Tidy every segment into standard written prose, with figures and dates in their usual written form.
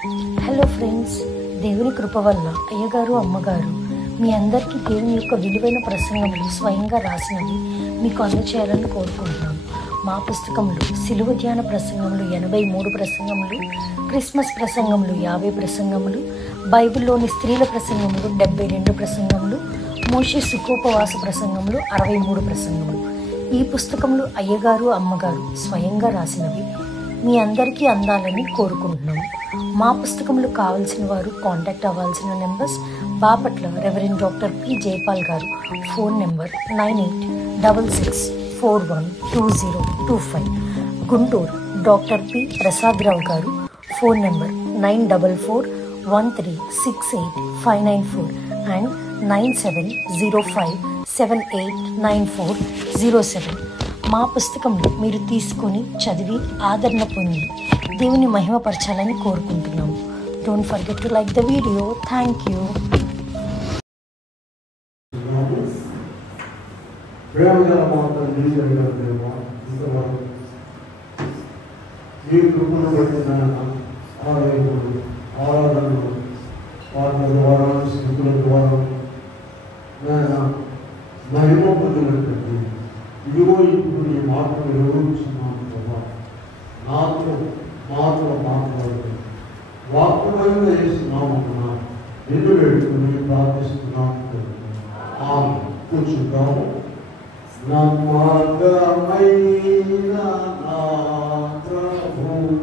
Hello friends, దేవుని కృప వల్ల అయ్యగారు అమ్మగారు మీ అందరికీ దేవుని యొక్క విలువైన ప్రసంగములు స్వయంగా రాసినవి మీకు అందచేయాలని కోరుకుంటున్నాను. మా పుస్తకంలో సిలువ ధ్యాన ప్రసంగములు 83 ప్రసంగములు, క్రిస్మస్ ప్రసంగములు 50 ప్రసంగములు, బైబిల్లోని స్త్రీల ప్రసంగములు 72 ప్రసంగములు, మోషే సుఖోపవాస ప్రసంగములు 63 ప్రసంగములు. ఈ పుస్తకములు అయ్యగారు అమ్మగారు స్వయంగా రాసినవి మీ అందరికీ అందాలని కోరుకుంటున్నాము. మా పుస్తకములు కావాల్సిన వారు కాంటాక్ట్ అవ్వాల్సిన numbers: Bapatla reverend doctor P Jaipal garu, phone number 9866412025. Guntur doctor P Prasadarao garu, phone number 9441368594 and 9705789407. మా పుస్తకంలో మీరు తీసుకొని చదివి ఆదరణ పొంది దేవుని మహిమపరచాలని కోరుకుంటున్నాము. Don't forget to like the video. Thank you. ఇదిగో ఇప్పుడు ఈ మాటలు వివరించున్నాను కదా, నాతో మాట్లాడుతూ వాక్కుమైన చేస్తున్నామన్నా నిన్ను వేడుకుని ప్రార్థిస్తున్నాను. కూర్చుంటాము. నమ్మకమైన నా ప్రభువు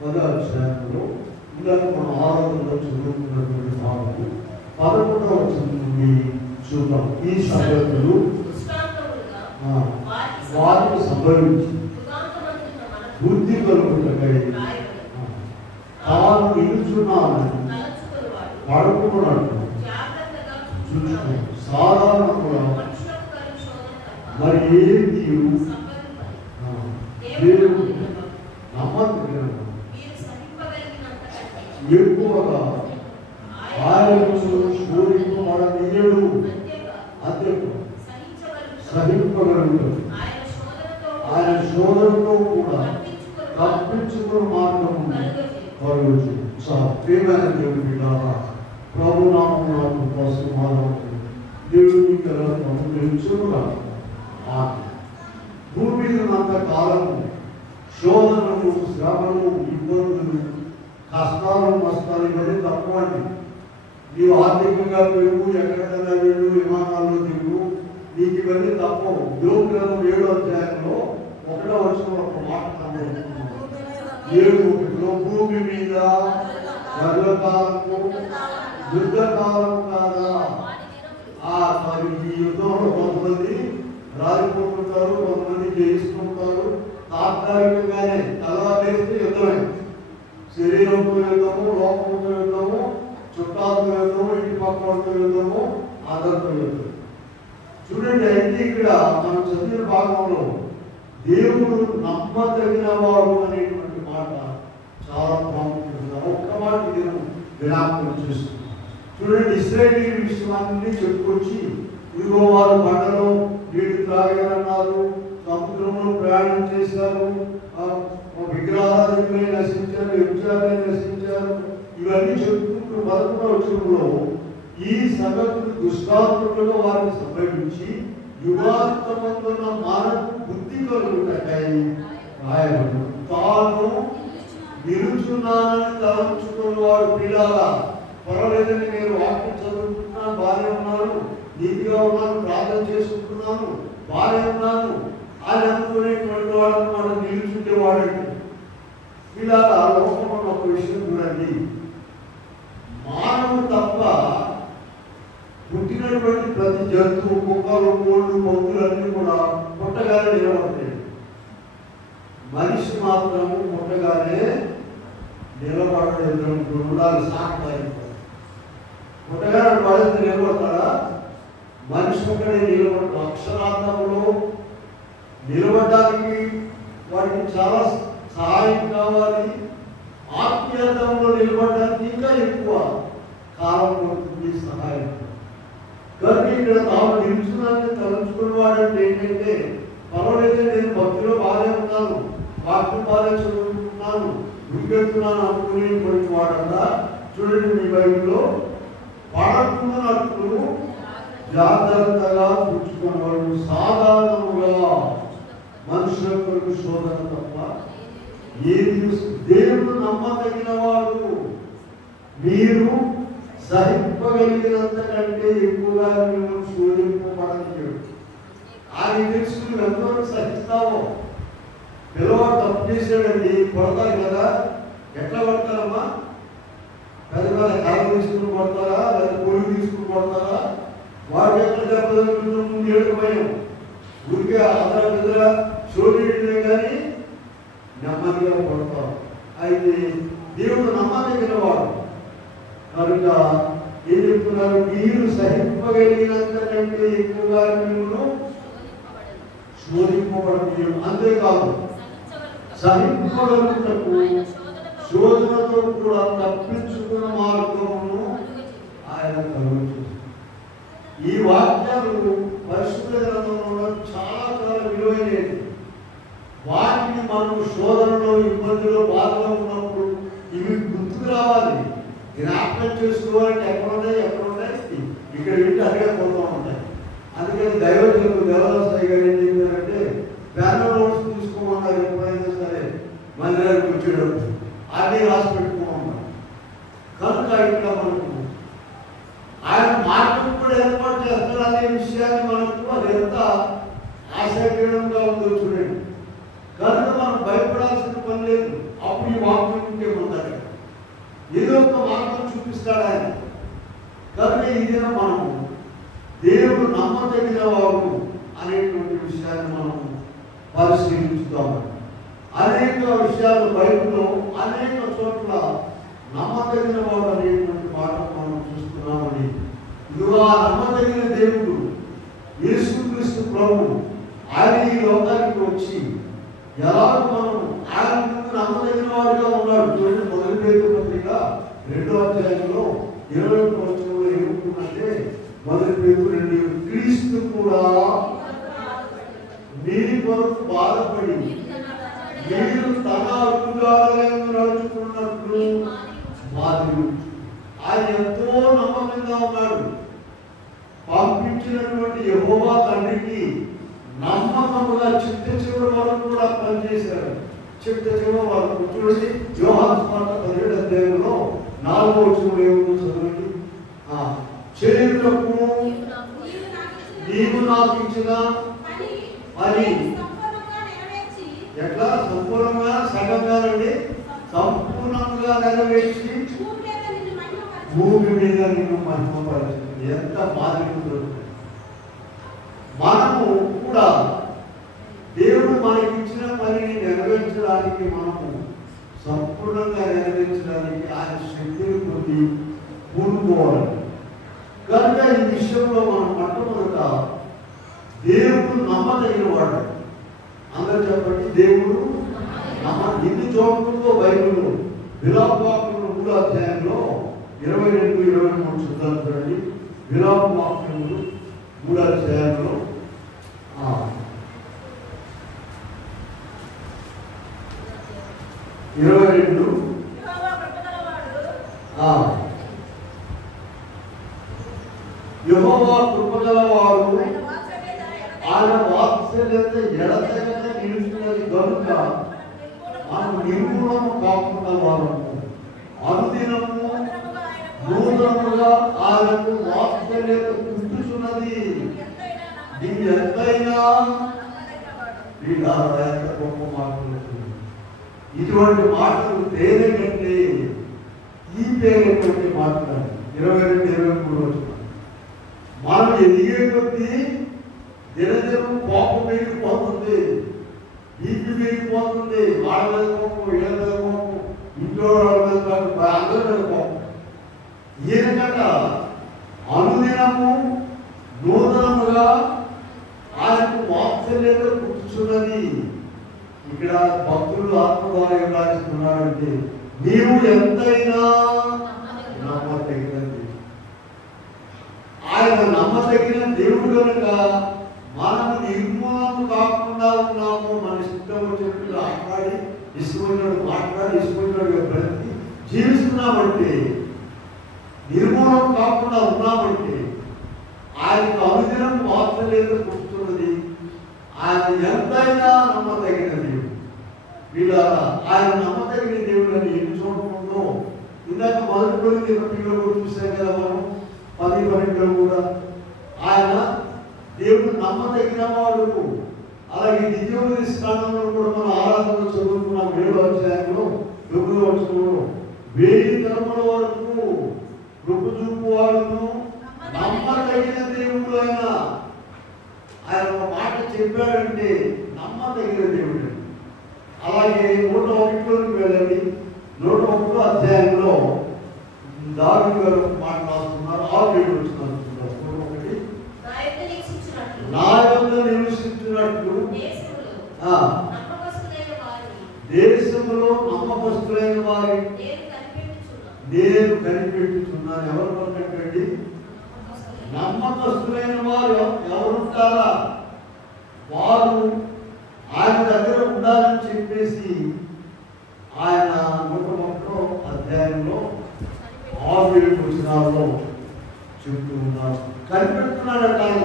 పదార్థంలో ఇందాక మనం ఆరోగ్యంలో చదువుకున్నటువంటి భాగము 11వ వచనం నుండి చూద్దాం. ఈ సంగతులు వారికి సంభవించి బుద్ధి కలుగుటకై తాను నిలుచున్నానని పడుకున్నట్టు చూసుకో. సాధారణంగా మరి ఏది దేవుడు నమ్మకం ఎక్కువగా ఆయన శోధింపబడనీయడు, అంతేకాదు సహింపగలడు. ఆయన శోధనలో కూడా తప్పించుకున్న మార్గము కలుగుతుంది. ప్రియమైన దేవుని బిడ్డలారా, ప్రభునామమున కోసం దేవుని తెలుసుకున్నా భూమి మీద ఉన్నంత కాలము శోధనలు, శ్రమలు, ఇబ్బందులు, కష్టాలు, నష్టాలు ఇవన్నీ తక్కువండి. నీవు ఆర్థికంగా పెరుగు, ఎక్కడికైనా వెళ్ళు, విమానాల్లో దిగు, నీకు ఇవన్నీ తప్పవు. యోబు గ్రంథం 7వ అధ్యాయంలో 1వ వచనంలో ఒక మాట కనబడుతున్నాం. 7:1 భూమి మీద గర్వకాలము యుద్ధకాలము కాదా? మరి ఈ యుద్ధంలో కొంతమంది రాలిపోతుంటారు, కొంతమంది జయిస్తుంటారు. తాత్కాలికంగానే తలవారు వేస్తే యుద్ధమే. శరీరంతో యుద్ధము, లోకంతో యుద్ధము, చుట్టాలతో యుద్ధము, ఇంటి పక్కలతో యుద్ధము, అందరితో యుద్ధం. చూడండి, అయితే ఇక్కడ మనం చదివిన భాగంలో దేవుడు నమ్మదగిన వాడు అనేటువంటి మాట చాలా ప్రాముఖ్యత. ఒక్క మాట నేను జ్ఞాపకం చేస్తున్నాను. చూడండి, ఇశ్రాయేలీయుల విషయాన్ని చెప్పుకొచ్చి ఇదిగో వారు బండలో నీళ్లు త్రాగారన్నారు, సముద్రంలో ప్రయాణం చేశారు, విగ్రహాలపై నశించారు, వ్యభిచారాన్ని నశించారు, ఇవన్నీ చెప్పుకుంటూ 11వ వచనంలో ఈ సంగతులు దుష్టాత్మకులుగా వారిని సంభవించి యుగాంతమందున్న మానవ బుద్ధి కలుగుతాయి రాయబడి. తాను నిలుచున్నానని తలంచుకున్న వాడు పిల్లగా పర్వాలేదని నేను వాక్యం చదువుకుంటున్నాను, బాగానే ఉన్నాను, నీతిగా ఉన్నాను, ప్రార్థన చేసుకుంటున్నాను, బాగానే ఉన్నాను అని అనుకునేటువంటి వాడు మనం నిలుచుండేవాడంటే పిల్లగా లోకంలో ఒక విషయం చూడండి, మానవుడు తప్ప పుట్టినటువంటి ప్రతి జంతువు, కుక్కలు, కోళ్ళు, పందులన్నీ కూడా పుట్టగానే నిలబడతాయి. మనిషి మాత్రము పుట్టగానే నిలబడలేదు. ఉండాలి సాంప్రదాయం. పుట్టగానే పడితే నిలబడతాడా? మనిషి ఒక్కడే నిలబడతాడు. అక్షరార్థంలో నిలబడడానికి వాటికి చాలా సహాయం కావాలి. ఆత్మీయతంలో నిలబడడానికి ఇంకా ఎక్కువ కాలం పడుతుంది, సహాయం. కనుక ఇక్కడ తాము నిలుచున్నానని తలంచుకున్నవాడంటే ఏంటంటే, పర్వాలేదు నేను భక్తిలో బాగానే ఉన్నాను, వాక్యం బాగా చదువుకుంటున్నాను, గురికెళ్తున్నాను అనుకునేటువంటి వాడంతా. చూడండి, మీ బైబిల్లో పడకున్నట్లు జాగ్రత్తగా పుచ్చుకున్నవాడు సాధారణంగా మనుషుల కొరకు శోధన తప్ప ఏది దేవుడు నమ్మదగిన వాడు. మీరు సహింపగలిగినంత కంటే ఎక్కువగా మేము శోధింపబడలేదు. ఆయన తెలుసు నువ్వు ఎంతవరకు సహిస్తావో. పిల్లవాడు తప్పు చేశాడండి, కొడతారు కదా, ఎట్లా కొడతారమ్మా? పెద్ద పెద్ద కళలు తీసుకుని కొడతారా, లేదా పొలుగు తీసుకుని కొడతారా? వాడికి ఎక్కడ దెబ్బతలుతుందో ముందు ఏడుకుపోయాం. ఊరికే అదర బెదర శోధించే కానీ నెమ్మదిగా కొడతారు. అయితే దేవుడు నమ్మదగిన వాడు కనుక ఏం చెప్తున్నారు? మీరు సహింపగలిగినంత కంటే ఎక్కువగా మీరు శోధింపబడలేదు. అంతేకాదు, సహింపగలుగుటకు శోధనతో కూడా తప్పించుకున్న మార్గమును ఆయన కలుగుతుంది. ఈ వాక్యాలు పరిశుద్ధ గ్రంథంలో చాలా చాలా విలువైనవి. వాటిని మనం శోధనలో, ఇబ్బందులు, బాధలో ఉన్నప్పుడు ఇవి గుర్తుకు రావాలి, జ్ఞాపకం చేసుకోవాలంటే ఎక్కడున్నాయి ఇక్కడ వింటే అక్కడే పోతూ ఉంటాయి. అందుకని దైవజనులు దేవదాసాయి గారు ఏం చెప్పారంటే, బ్యానర్ నోట్స్ తీసుకోమన్నారు. ఎప్పుడైనా సరే మందిరానికి వచ్చేటప్పుడు అన్నీ రాసి పెట్టుకోమన్నారు. కనుక ఇక్కడ మనకు ఆయన మార్గం కూడా ఏర్పాటు చేస్తారు అనే విషయాన్ని మనకు అది ఎంత ఆశాకరంగా ఉందో చూడండి. కనుక మనం భయపడాల్సిన పని లేదు. అప్పుడు ఈ వాక్యం ఉంటే ముందర ఏదో ఒక మార్గం చూపిస్తాడు ఆయన. కనుక ఈ దినం మనము దేవుడు నమ్మదగిన వాడు అనేటువంటి విషయాన్ని మనం పరిశీలించుతాము. అనేక విషయాలు బైబిల్లో అనేక చోట్ల నమ్మదగిన వాడు అనేటువంటి పాఠం మనం చూస్తున్నామని. ఇదిగో ఆ నమ్మదగిన దేవుడు యేసుక్రీస్తు ప్రభు ఆయన ఈ లోకానికి వచ్చి ఎలాగో మనం ఆయన ముందు నమ్మదగిన వాడిగా ఉన్నాడు. చూడండి, మొదటి పేతురు పత్రిక 2వ అధ్యాయంలో 21వ వచనంలో ఏముంటుందంటే, మొదటి పేతురు 2, క్రీస్తు కూడా మీ కొరకు బాధపడి మీరు తన అడుగుజాడలను నడుచుకున్నట్లు మాదిరి. ఆయన ఎంతో నమ్మకంగా ఉన్నాడు. పంపించినటువంటి యెహోవా తండ్రికి నమ్మకముగా చిట్ట చివరి వరకు కూడా పనిచేశారు. చిట్ట చివరి వరకు చూడండి, యోహాను సువార్త 17వ అధ్యాయంలో 4వ వచనంలో ఏముందో చదవండి. చేయుటకు నీవు నాకు ఇచ్చిన పని ఎట్లా సంపూర్ణంగా, సగంగానండి, సంపూర్ణంగా నెరవేర్చి భూమి మీద నిన్ను మహిమపరచింది. ఎంత మాదిరి! మనము కూడా దేవుడు మనకి ఇచ్చిన పనిని నెరవేర్చడానికి, మనము సంపూర్ణంగా నెరవేర్చడానికి ఆయన శక్తిని పొంది పూనుకోవాలి. కనుక ఈ విషయంలో మనం మొట్టమొదట దేవుడు నమ్మదగిన వాడు. అందరూ చెప్పండి, దేవుడు ఇన్ని చోట్లలో బైబిల్లో విలాపవాక్యములు 3వ అధ్యాయంలో 22, 23 చూద్దాం చూడండి. విలాపవాక్యములు 3వ అధ్యాయంలో 22 యెహోవా కృపగలవాడు, ఆయన వాత్సల్యత ఎడతెగక నిలుచున్నది కనుక మనం నిర్మూలము కాకుండా వారము అనుదినము నూతనముగా ఆయనకు వాత్సల్యత పుట్టుచున్నది. ఇది ఎంతైనా గొప్ప మాటలు. ఇటువంటి మాటలు తేనె కంటే ఈ తేనెటువంటి మాట్లాడాలి. 22, 23 వచ్చిన మనం ఎదిగే కొద్దీ దినదినం కోపం పెరిగిపోతుంది, బీపీ పెరిగిపోతుంది. వాళ్ళ మీద కోపం, వీళ్ళ మీద కోపం, ఇంట్లో వాళ్ళ మీద కోపం, అందరి మీద కోపం. ఈయనకట అనుదినము నూతనముగా ఆయనకు వాత్సల్యత పుట్టుచున్నది. ఇక్కడ భక్తులు ఆత్మద్వారా ఏం రాస్తున్నారంటే, నీవు ఎంతైనా నమ్మదగినది. ఆయన నమ్మదగిన దేవుడు కనుక మనము నిర్మూలన కాకుండా ఉన్నాము. మన ఇష్టం వచ్చినట్టు ఆట్లాడి, ఇష్టమైనట్టు మాట్లాడి, ఇష్టమైనట్టు బ్రతికి జీవిస్తున్నామంటే, నిర్మూలన కాకుండా ఉన్నామంటే ఆయనకు అనుదినం వాత్సల్యత పుట్టుతున్నది. ఆయన ఎంతైనా నమ్మదగిన దేవుడు. వీళ్ళారా ఆయన నమ్మదగిన దేవుడు అని ఎన్ని చూడకుండా ఇందాక మొదటి కొరింథీ పత్రికలో కూడా చూసాం కదా మనం 10, 12 కూడా ఆయన దేవుడు నమ్మదగిన వాడు. అలాగే ద్వితీయోపదేశ కాండంలో కూడా మనం ఆరాధనలో చదువుకున్నాం 7వ అధ్యాయంలో 9వ వచనంలో 1000 తరముల వరకు కృప చూపు వాడును నమ్మదగిన దేవుడు. ఆయన ఒక మాట చెప్పాడంటే నమ్మదగిన దేవుడు. అలాగే 101లోకి వెళ్ళండి. 101వ అధ్యాయంలో దావీదు గారు మాట రాస్తున్నారు. 6-7 వచ్చినారు. 101 నా యొద్ద నివసించినట్లు దేశంలో నమ్మకస్తులైన వారి నేను కనిపెట్టుచున్నాను. ఎవరు కనిపెట్టండి? నమ్మకస్తులైన వారు ఎవరుంటారా? వారు ఆయన దగ్గర ఉండాలని చెప్పేసి ఆయన 101వ అధ్యాయంలో 6-7 వచనాల్లో చెప్తూ ఉన్నారు. కనిపెడుతున్నాడట ఆయన.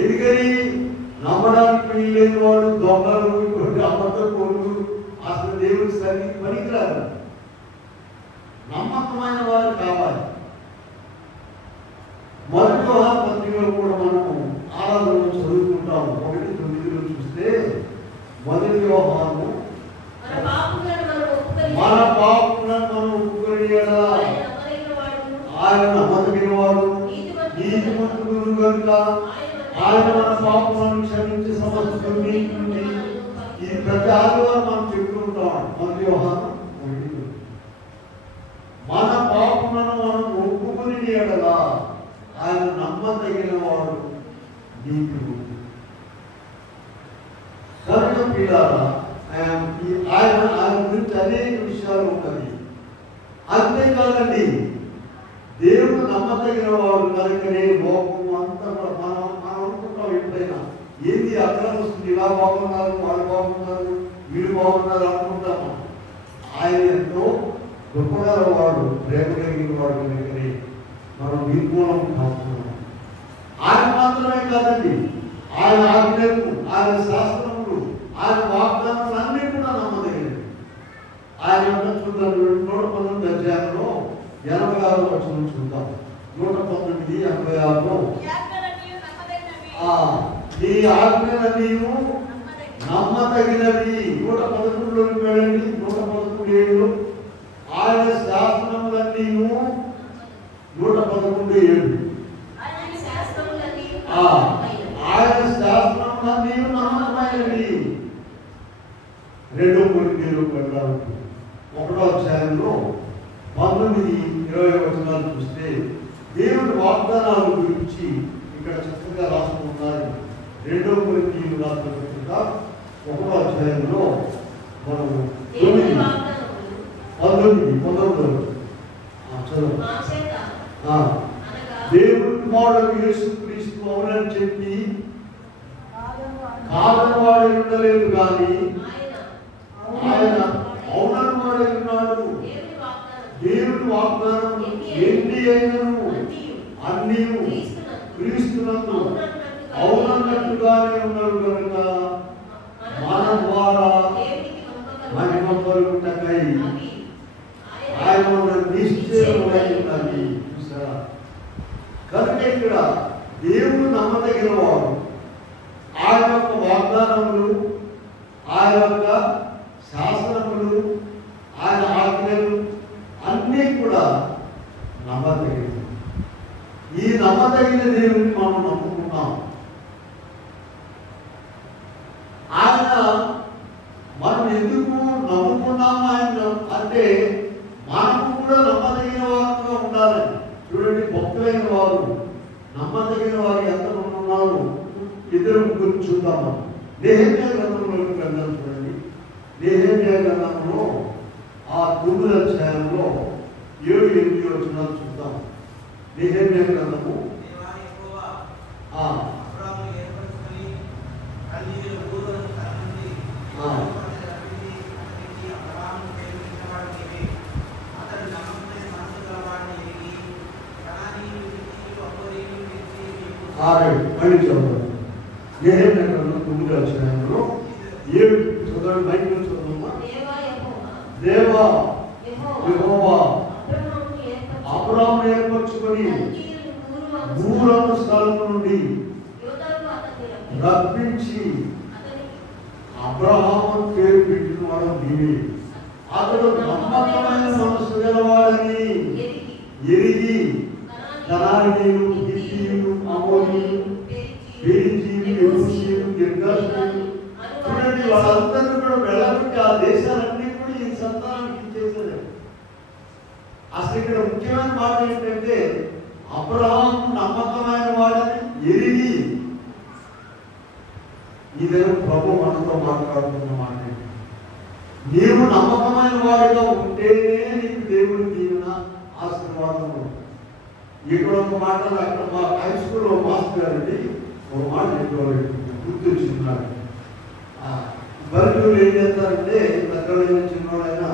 ఎందుకని? నమ్మడానికి వీల్లేని వాడు, దొంగలు, అబద్ధకులు అసలు దేవుడి సరికి పనికిరాదు. నమ్మకమైన వారు కావాలి. మొదటి యోహాను పత్రికలో కూడా మనము ఆరాధనలో చదువుకుంటాము. 1:9లో చూస్తే మొదటి యోహాను మన పాపములను మనం ఒప్పుకొని ఆయన నమ్మదగిన వాడు నీతిమంతుడు కనుక ఆయన మన పాపములను క్షమించి సమస్త నుండి ఈ ప్రతి ఆదివారం మనం చెప్పుకుంటాం. మొదటి యోహాను 1:9 మన పాపములను మనం ఒప్పుకొని ఎడలా ఆయన నమ్మదగిన వాడు నీతిమంతుడు. కనుక పిల్లారా ఆయన గురించి అనేక విషయాలు ఉన్నాయి. అంతేకాదండి, దేవుడు నమ్మదగిన వాడు కనుకనే లోకం అంతా మనం అనుకుంటాం. ఎప్పుడైనా ఏంది అక్కడ వస్తుంది, ఇలా బాగున్నారు, వాళ్ళు బాగున్నారు, వీళ్ళు బాగున్నారు అనుకుంటాము. ఆయన ఎంతో గొప్పగల వాడు, ప్రేమ కలిగిన వాడు కనుకనే మనం నిర్మూలం కాస్తున్నాం. ఆయన మాత్రమే కాదండి, ఆయన ఆజ్ఞలు, ఆయన శాస్త్రములు, ఆయన వాగ్దానాలు అన్నీ కూడా నమ్మదగినవి. ఆయన చూద్దాం. 119 అధ్యాయంలో 86వ వచనం చూద్దాం. 119:86లో ఈ ఆజ్ఞలన్నీ నమ్మదగినవి. 111లోకి వెళ్ళండి. 111:7 ఆయన శాస్త్రములన్నీ 111:7 ఆయన శాస్త్రములన్నీ నమ్మకమైనవి. 2 కొరింథీయులకు వెళ్ళాలి. 1వ అధ్యాయంలో 19-20 వచనాలు చూస్తే దేవుడి వాగ్దానాల గురించి ఇక్కడ చక్కగా రాసుకున్నారు. 2వ కొరింథీయులకు రాసిన పత్రిక 1వ అధ్యాయంలో మనము 19 చదువు. దేవుడి కుమారుడు యేసుక్రీస్తు అవునని చెప్పి కాదని వాడు ఉండలేదు కానీ ఆయన అవునని వాడు ఉన్నాడు. దేవుడి వాగ్దానం ఎన్ని అయినను అన్నీ క్రీస్తునందు అవునన్నట్టుగానే ఉన్నాడు కనుక మన ద్వారా మహిమ కలుగుటకై ఆయన నిశ్చయమైనది. చూసారా? కనుక ఇక్కడ దేవుడు నమ్మదగిన వాడు. ఆయన యొక్క వాగ్దానములు, ఆయన యొక్క శాసనములు, ఆయన ఆజ్ఞలు అన్నీ కూడా నమ్మదగినవి. ఈ నమ్మదగిన దేవుడిని మనం నమ్ముకున్నాం. ఆయన మనం ఎందుకు నమ్ముకున్నాము ఆయన అంటే మనకు కూడా నమ్మదగిన వారుగా ఉండాలని. చూడండి, భక్తులైన వారు నమ్మదగిన వారు ఎంతమంది ఉన్నారు? 2 చూద్దాము. నెహెమ్యా గ్రంథంలోకి వెళ్దాం. చూడండి, నెహెమ్యా గ్రంథంలో ఆ 9వ అధ్యాయంలో 7-8 వచనాలు చూద్దాం. నెహెమ్యా గ్రంథము మళ్ళీ చదువు. నెహెమ్యా గ్రంథం 9వ అధ్యాయంలో 7 చదవండి. బైబిల్ చదువుమా. దేవా యెహోవా అబ్రాహామును ఏర్పరచుకొని దూరమైన స్థలం నుండి రప్పించి అబ్రహాము పేరు పెట్టిన వాడు నీవే. అతడు నమ్మకమైన మనసు గలవాడని ఎరిగి కనానీయులు, హిత్తీయులు, అమోరీయులు, పెరిజీయులు, యెబూసీయులు, గిర్గాషీయులు, చూడండి వాళ్ళందరూ కూడా వెళ్ళబట్టి ఆ దేశాలన్నీ కూడా ఈ సంతానానికి ఇచ్చేసారు. అసలు ఇక్కడ ముఖ్యమైన మాట ఏంటంటే అబ్రహాము నమ్మకమైన వాడని ఎరిగి. ఇదేమో ప్రభు మనతో మాట్లాడుతున్న మాట. నీవు నమ్మకమైన వాడిగా ఉంటేనే నీకు దేవుడి దీవెన ఆశీర్వాదం. ఇక్కడ ఒక మాట, అక్కడ మా హై స్కూల్లో మాస్టర్ గారండి ఒక మాట చెప్పేవాళ్ళు, గుర్తొచ్చింది. బరువులు ఏం చేస్తారంటే పెద్దవాళ్ళైనా చిన్నవాళ్ళైనా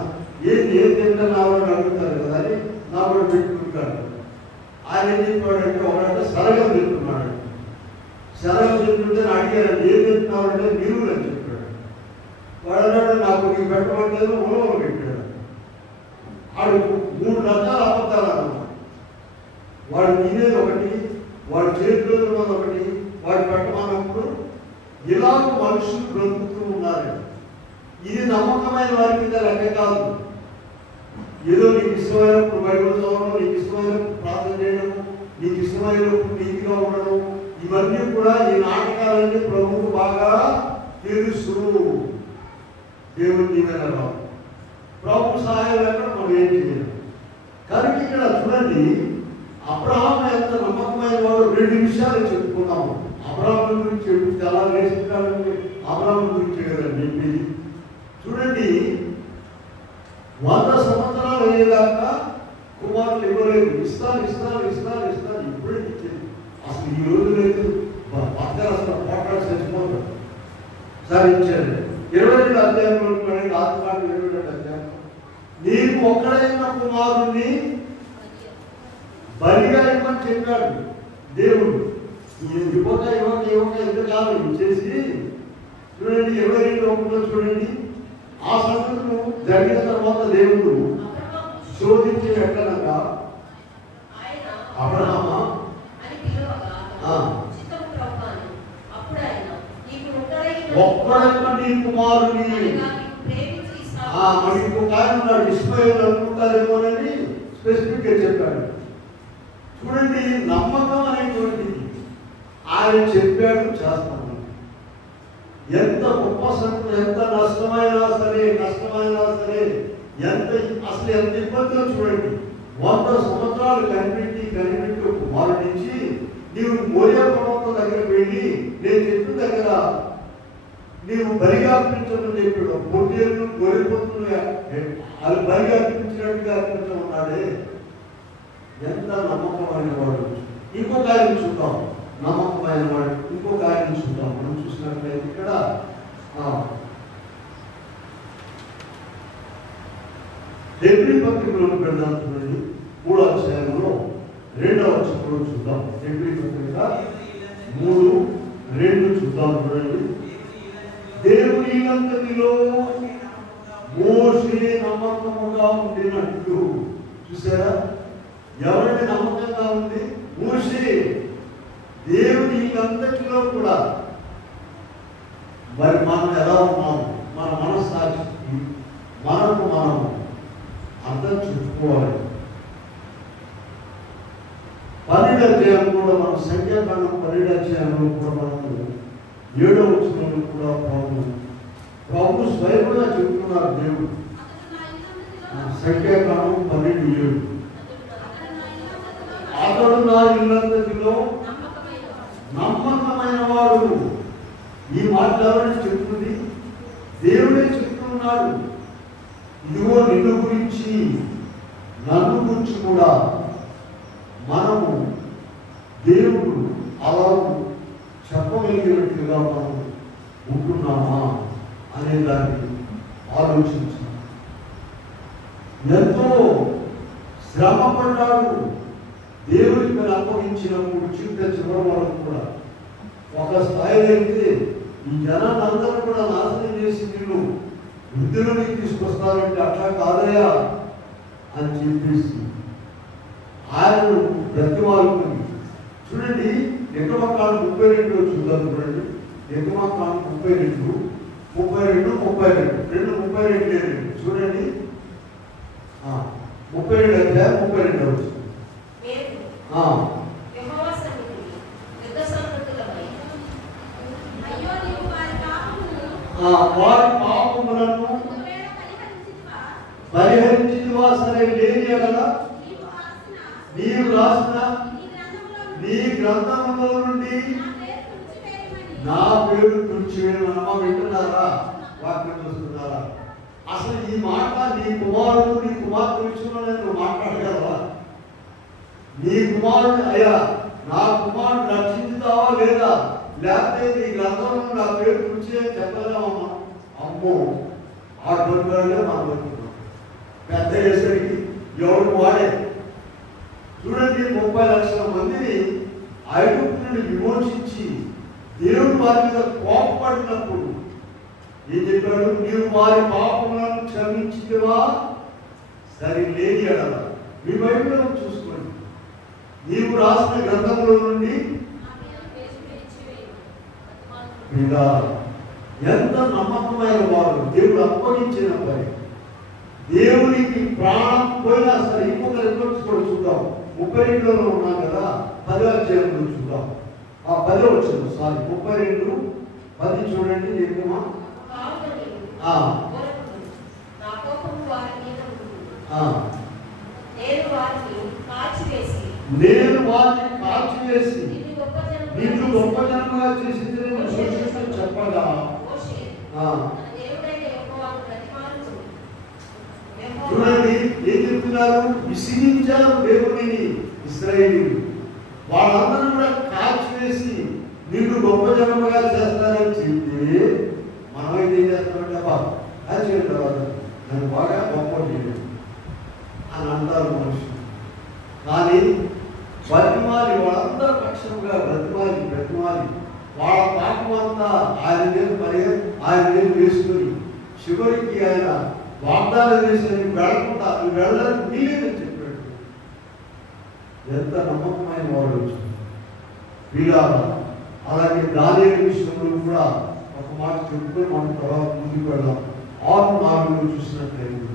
ఏం తింటున్నావని అడుగుతారు కదా అని నా కూడా పెట్టుకుంటాడు. ఆయన ఏం చెప్పాడంటే ఒకడంటే సరగలు తింటున్నాడు. సరగలు తింటుంటే అడిగారు ఏం తింటున్నావంటే నిలువులు అని చెప్పాడు. వాడు నాకు నీకు పెట్టమంటే ఉలవలు పెట్టాడు. వాడు 3 రకాల అబద్ధాలు అన్నమాట. వాడు తినేది ఒకటి, వాడు చేతిలో ఉన్నది ఒకటి, వాడు పెట్టమన్నప్పుడు ఇలాగ మనుషులు బ్రతుకుతూ ఉన్నారు. ఇది నమ్మకమైన వారికి లెక్క కాదు. ఏదో నీకు ఇష్టమైనప్పుడు బైబిల్ చదవడం, నీకు ఇష్టమైనప్పుడు ప్రార్థన చేయడం, నీకు ఇష్టమైనప్పుడు నీతిగా ఉండడం, ఇవన్నీ కూడా ఈ నాటకాలన్నీ ప్రభువుకు బాగా తెలుసు. దేవుని దీవెన రావు. ప్రభు సహాయం లేకుండా మనం ఏం చేయలేం. కనుక ఇక్కడ చూడండి, అబ్రహాము ఎంత నమ్మకమైన వాడు 2 విషయాలు చెప్పుకున్నాము. అబ్రహాము గురించి చెప్తే ఎలా నేర్చుకుంటాడంటే అబ్రహాము గురించి కదండి చెప్పేది. చూడండి, 100 సంవత్సరాలు అయ్యేదాకా కుమారులు ఇవ్వలేదు. ఇస్తాను ఇప్పుడే ఇచ్చేది. అసలు ఈ రోజు లేదు, పక్కన అసలు పోటాడు చచ్చిపోతాడు. సరే ఇచ్చాడు. 22వ అధ్యాయంలో ఆదికాండం 22వ అధ్యాయం, నీకు ఒక్కడైన కుమారుణ్ణి బలిగా ఇవ్వని చెప్పాడు దేవుడు. ఇవ్వక ఎంతకాలం ఇచ్చేసి చూడండి 22:1 చూడండి. ఆ సంగతులు జరిగిన తర్వాత దేవుడు శోధించి ఎక్కడగా అబ్రహామా ఒక్కడైనా నీ కుమారుని మరి ఇంకొక ఆయన ఉన్నాడు ఇష్మాయేలు అనుకుంటారేమోనని స్పెసిఫిక్ గా చెప్పాడు. చూడండి, నమ్మకం అనేటువంటిది ఆయన చెప్పాడు చేస్తాను. ఎంత గొప్ప సంగతి, ఎంత నష్టమైనా సరే ఎంత ఇబ్బందిగా చూడండి. 100 సంవత్సరాలు కనిపెట్టి కుమారుడు నుంచి నీవు మోరియా పర్వతం దగ్గర వెళ్ళి నేను చెట్టు దగ్గర నీవు బలిగా అర్పించమని చెప్పాడు. పొట్టేళ్ళు గొర్రెపోతున్నా అది బలిగా అర్పించినట్టుగా అర్పించమన్నాడే. ఎంత నమ్మకమైన వాడు. ఇంకొక ఆయన చూద్దాం, నమ్మకమైన వాడు ఇంకొక ఆయన చూద్దాం. మనం చూసినట్లయితే ఇక్కడ హెబ్రీ పత్రికలో పెడదాం చూడండి. 3వ అధ్యాయంలో 2వ వచనంలో చూద్దాం. హెబ్రీ పత్రిక 3:2 చూద్దాం చూడండి. దేవుని అంతటిలో మోషే నమ్మకముగా ఉండినట్లు. చూసారా, ఎవరైతే నమ్మకంగా ఉంది? మోషే. దేవుని అంతటిలో కూడా మరి మనం ఎలా ఉన్నాము, మన మనస్సాక్షి మనకు మనం అర్థం చెప్పుకోవాలి. 12వ అధ్యాయం కూడా మనం సంఖ్యాకాండం 12వ అధ్యాయంలో కూడా మనము 7వ వచనంలో కూడా ప్రభు స్వయంగా చెప్తున్నారు. దేవుడు సంఖ్యాకాండం 12:7 అతడు నా ఇల్లంతటిలో నమ్మకమైన వాడు. ఈ మాట ఎవరైనా చెప్తుంది? దేవుడే చెప్తున్నాడు. ఇదిగో నిన్ను గురించి నన్ను గురించి కూడా మనము దేవుడు అలా చెప్పగలిగినట్టుగా మనం ఉంటున్నామా అనే దాన్ని ఆలోచించాలి. ఎంతో శ్రమ పడ్డాడు. దేవుడికి మీరు అప్పగించినప్పుడు చివరి వరకు కూడా ఒక స్థాయిలో అయితే ఈ జనాన్ని అందరూ కూడా నాశనం చేసి వీళ్ళు వృద్ధులని తీసుకొస్తారంటే అట్లా కాదయా అని చెప్పేసి ఆయన ప్రతివాళ్ళని చూడండి. నిర్గమకాండం 32 చూద్దాం చూడండి. నిర్గమకాండం 32 చూడండి. 32 అధ్యాయం 32 వచ్చింది. వారి పాపములను పరిహరించివా? సరే, లేని కదా నీవు రాసిన నీ గ్రంథములో నుండి నా పేరు తుడిచివేయమని వింటున్నారా? వాక్యం చూస్తున్నారా? అసలు ఈ మాట నీ కుమారుడు నీ కుమార్తె విషయంలో నేను మాట్లాడగలవా? నీ కుమారుడు అయ్యా నా కుమారుడు రక్షించుతావా లేదా, లేకపోతే నీ గ్రంథంలో నా పేరు తుడిచే చెప్పలేమమ్మా? అమ్మో, ఆ బతుకులే మనం బతుకున్నాం. పెద్ద చేసరికి ఎవరు వాడే. చూడండి, 30 లక్షల మందిని ఐగుప్తు నుండి విమోచించి దేవుడు వారి మీద కోపపడినప్పుడు ఏం చెప్పాడు? నీవు వారి పాపములను క్షమించితివా? సరే, లేని ఎడల మీ బైబిల్లో చూసుకోండి. నీవు రాసిన గ్రంథంలో నుండి ఎంత నమ్మకమైన వాడు. దేవుడు అప్పగించిన పని. దేవునికి ప్రాణం పోయినా సరే ఇంకొక రిపోర్ట్స్ కూడా చూద్దాం. 32లో ఉన్నాం కదా, 10వ అధ్యాయంలో చూద్దాం. 10వ వచ్చింది 32:10 చూడండి. నిర్గమా నేను వారిని కాల్చివేసి నిన్ను గొప్ప జనముగా చేసి చెప్పగా చూడండి ఏం చెప్తున్నారు? విసిగించారు దేవుడిని ఇశ్రాయేలీయులు. వాళ్ళందరూ కూడా కాల్చివేసి నిన్ను గొప్ప జనముగా చేస్తారని చెప్తే మనమైతే ఏం చేస్తామంటే అబ్బా కాల్చిన తర్వాత నన్ను బాగా గొప్ప చేయలేదు అని అంటారు మనుషులు. కానీ బ్రతిమాలి వాళ్ళందరూ పక్షంగా బ్రతిమాలి వాళ్ళ పాపం అంతా ఆయన మీద వేసుకొని చివరికి ఆయన వాగ్దానం చేసి వెళ్ళకుండా వెళ్ళడానికి వీలేదని చెప్పాడు. ఎంత నమ్మకమైన వాడు వీళ్ళ. అలాగే దానియేలు విషయంలో కూడా ఒక మాట చెప్పుకొని మనం తర్వాత ముందుకు వెళ్దాం. 6:4 చూసినట్లయితే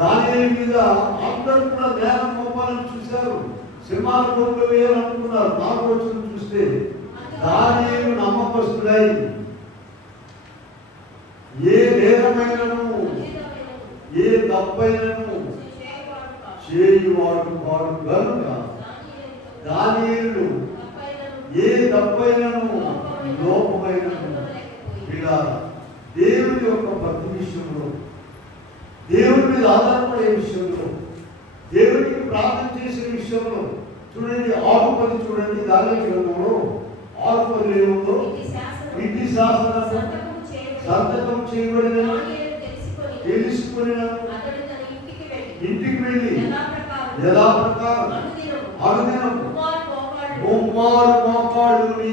దానియేలు మీద అందరూ కూడా నేరం మోపాలని చూశారు. సింహాల గొప్పలు వేయాలనుకున్నారు. 4వ వచనం చూస్తే దానియేలు నమ్మకస్తుడై ఏ నేరమైనను ఏ తప్పైనను చేయువాడు వాడు కనుక దానియేలు ఏ తప్పైనను లోపమైనను ఇలా దేవుని యొక్క భక్తి విషయంలో, దేవుని మీద ఆధారపడే విషయంలో, దేవునికి ప్రార్థన చేసే విషయంలో చూడండి 6:10 చూడండి. దాని గ్రంథంలో 6:10 ఏముందో, విధి శాసనము సంతకం చేయబడిన తెలుసుకొని ఇంటికి వెళ్ళి యథాప్రకారం అనుదినం ముమ్మారు మోకాళ్ళుని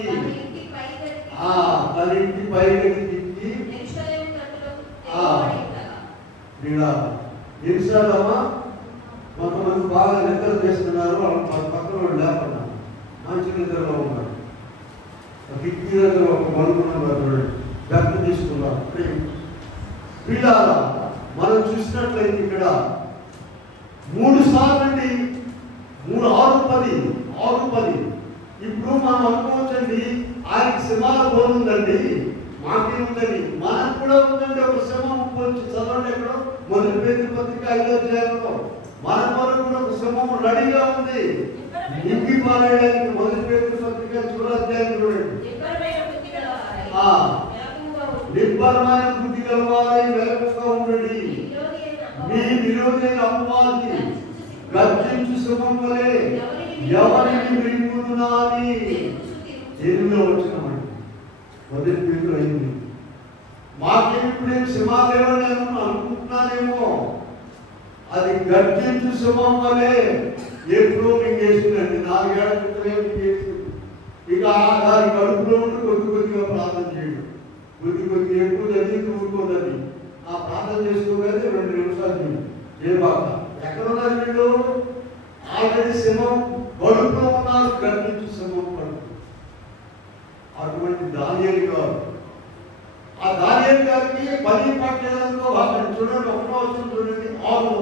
తన ఇంటి పైకి తిప్పి ఎన్నిసార్లమ్మా కొంతమంది బాగా నిద్ర చేస్తున్నారు, వాళ్ళ పక్కన వాళ్ళు లేకుండా మంచి నిద్రలో ఉన్నారు. కిటికీ దగ్గర ఒక మనుకున్నారు, గర్భం తీసుకున్నారు. పిల్లల మనం చూసినట్లయితే ఇక్కడ 3 సార్లు అండి, 6:10 ఇప్పుడు మనం అనుకోవచ్చండి ఆయనకి సింహాల పోనుందండి, మాకేముందని. మనకు కూడా ఉందండి ఒక సింహం. కొంచెం చదవండి, ఎక్కడో మొదటి పేరు పత్రిక 5వ అధ్యాయంలో మన కొరకు కూడా ఒక సింహం రెడీగా ఉంది నింపి పారేయడానికి. మొదటి పేరు పత్రిక 2వ అధ్యాయం చూడండి. నిబ్బరమైన బుద్ధి గలవారై వెలకగా ఉండండి, మీ విరోధి అపవాది గర్జించు సింహం వలె ఎవరిని మింగుదునా అని 8వ వచనం. మొదటి పేరు 5. మాకేమిప్పుడేం సింహాలేవని అనుకుంటున్నానేమో, అది గర్జించు సింహం వలె ఎప్పుడో మింగేసిందండి. 4 ఏళ్ల క్రితమే మింగేసింది. ఇక దాని కడుపులో ఉండి కొద్దిగా ప్రార్థన చేయడం, కొద్ది ఎక్కువ చదివి ఊరుకోదని ఆ ప్రార్థన చేసుకోగానే 2 నిమిషాలు చేయబాక. ఎక్కడున్నారు వీళ్ళు? ఆల్రెడీ సింహం కడుపులో ఉన్నారు, గర్జించు సింహం కడుపు. అటువంటి దానియేలు గారు, ఆ దానియేలు గారికి 10 పట్టణాలలో అక్కడ చూడండి, 1వ వచనం చూడండి. 6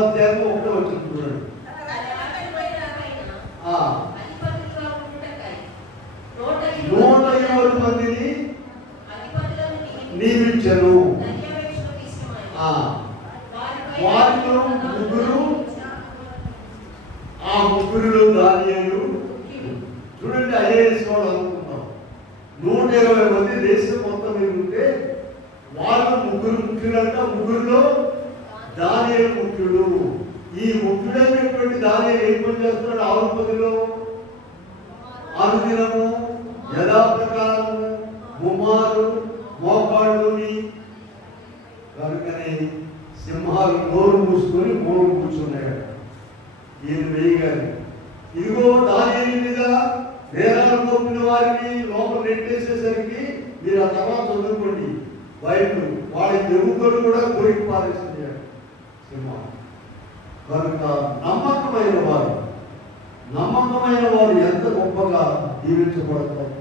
అధ్యాయం 1వ వచనం చూడండి. నూట 120 మందిని నియమించను. వారిలో ముగ్గురులో దానియేలు. చూడండి, ఐఏఎస్ వాళ్ళు అనుకుంటాం 120 మంది దేశం మొత్తం మీద ఉంటే వాళ్ళు ముగ్గురులంట. ముగ్గురులో దానియేలు ముఖ్యుడు. ఈ ముఖ్యుడైనటువంటి దానియేలు ఏం పని చేస్తున్నాడు? 6:10లో అనుదినము యథాప్రకారము ముమ్మారు మోకాళ్ళుని. కనుకనే సింహాలు నోరు మూసుకొని మోరు కూర్చున్నాడు. ఈయన వేయగానే ఇదిగో దానియేలు మీద నేరాలు మోపిన వారిని లోపల నెట్టేసేసరికి మీరు ఆ తర్వాత చదువుకోండి బైబిల్, వాళ్ళ ఎముకలు కూడా కోరిక పారేసింది సింహం. కనుక నమ్మకమైన వారు ఎంత గొప్పగా దీవించబడతారు.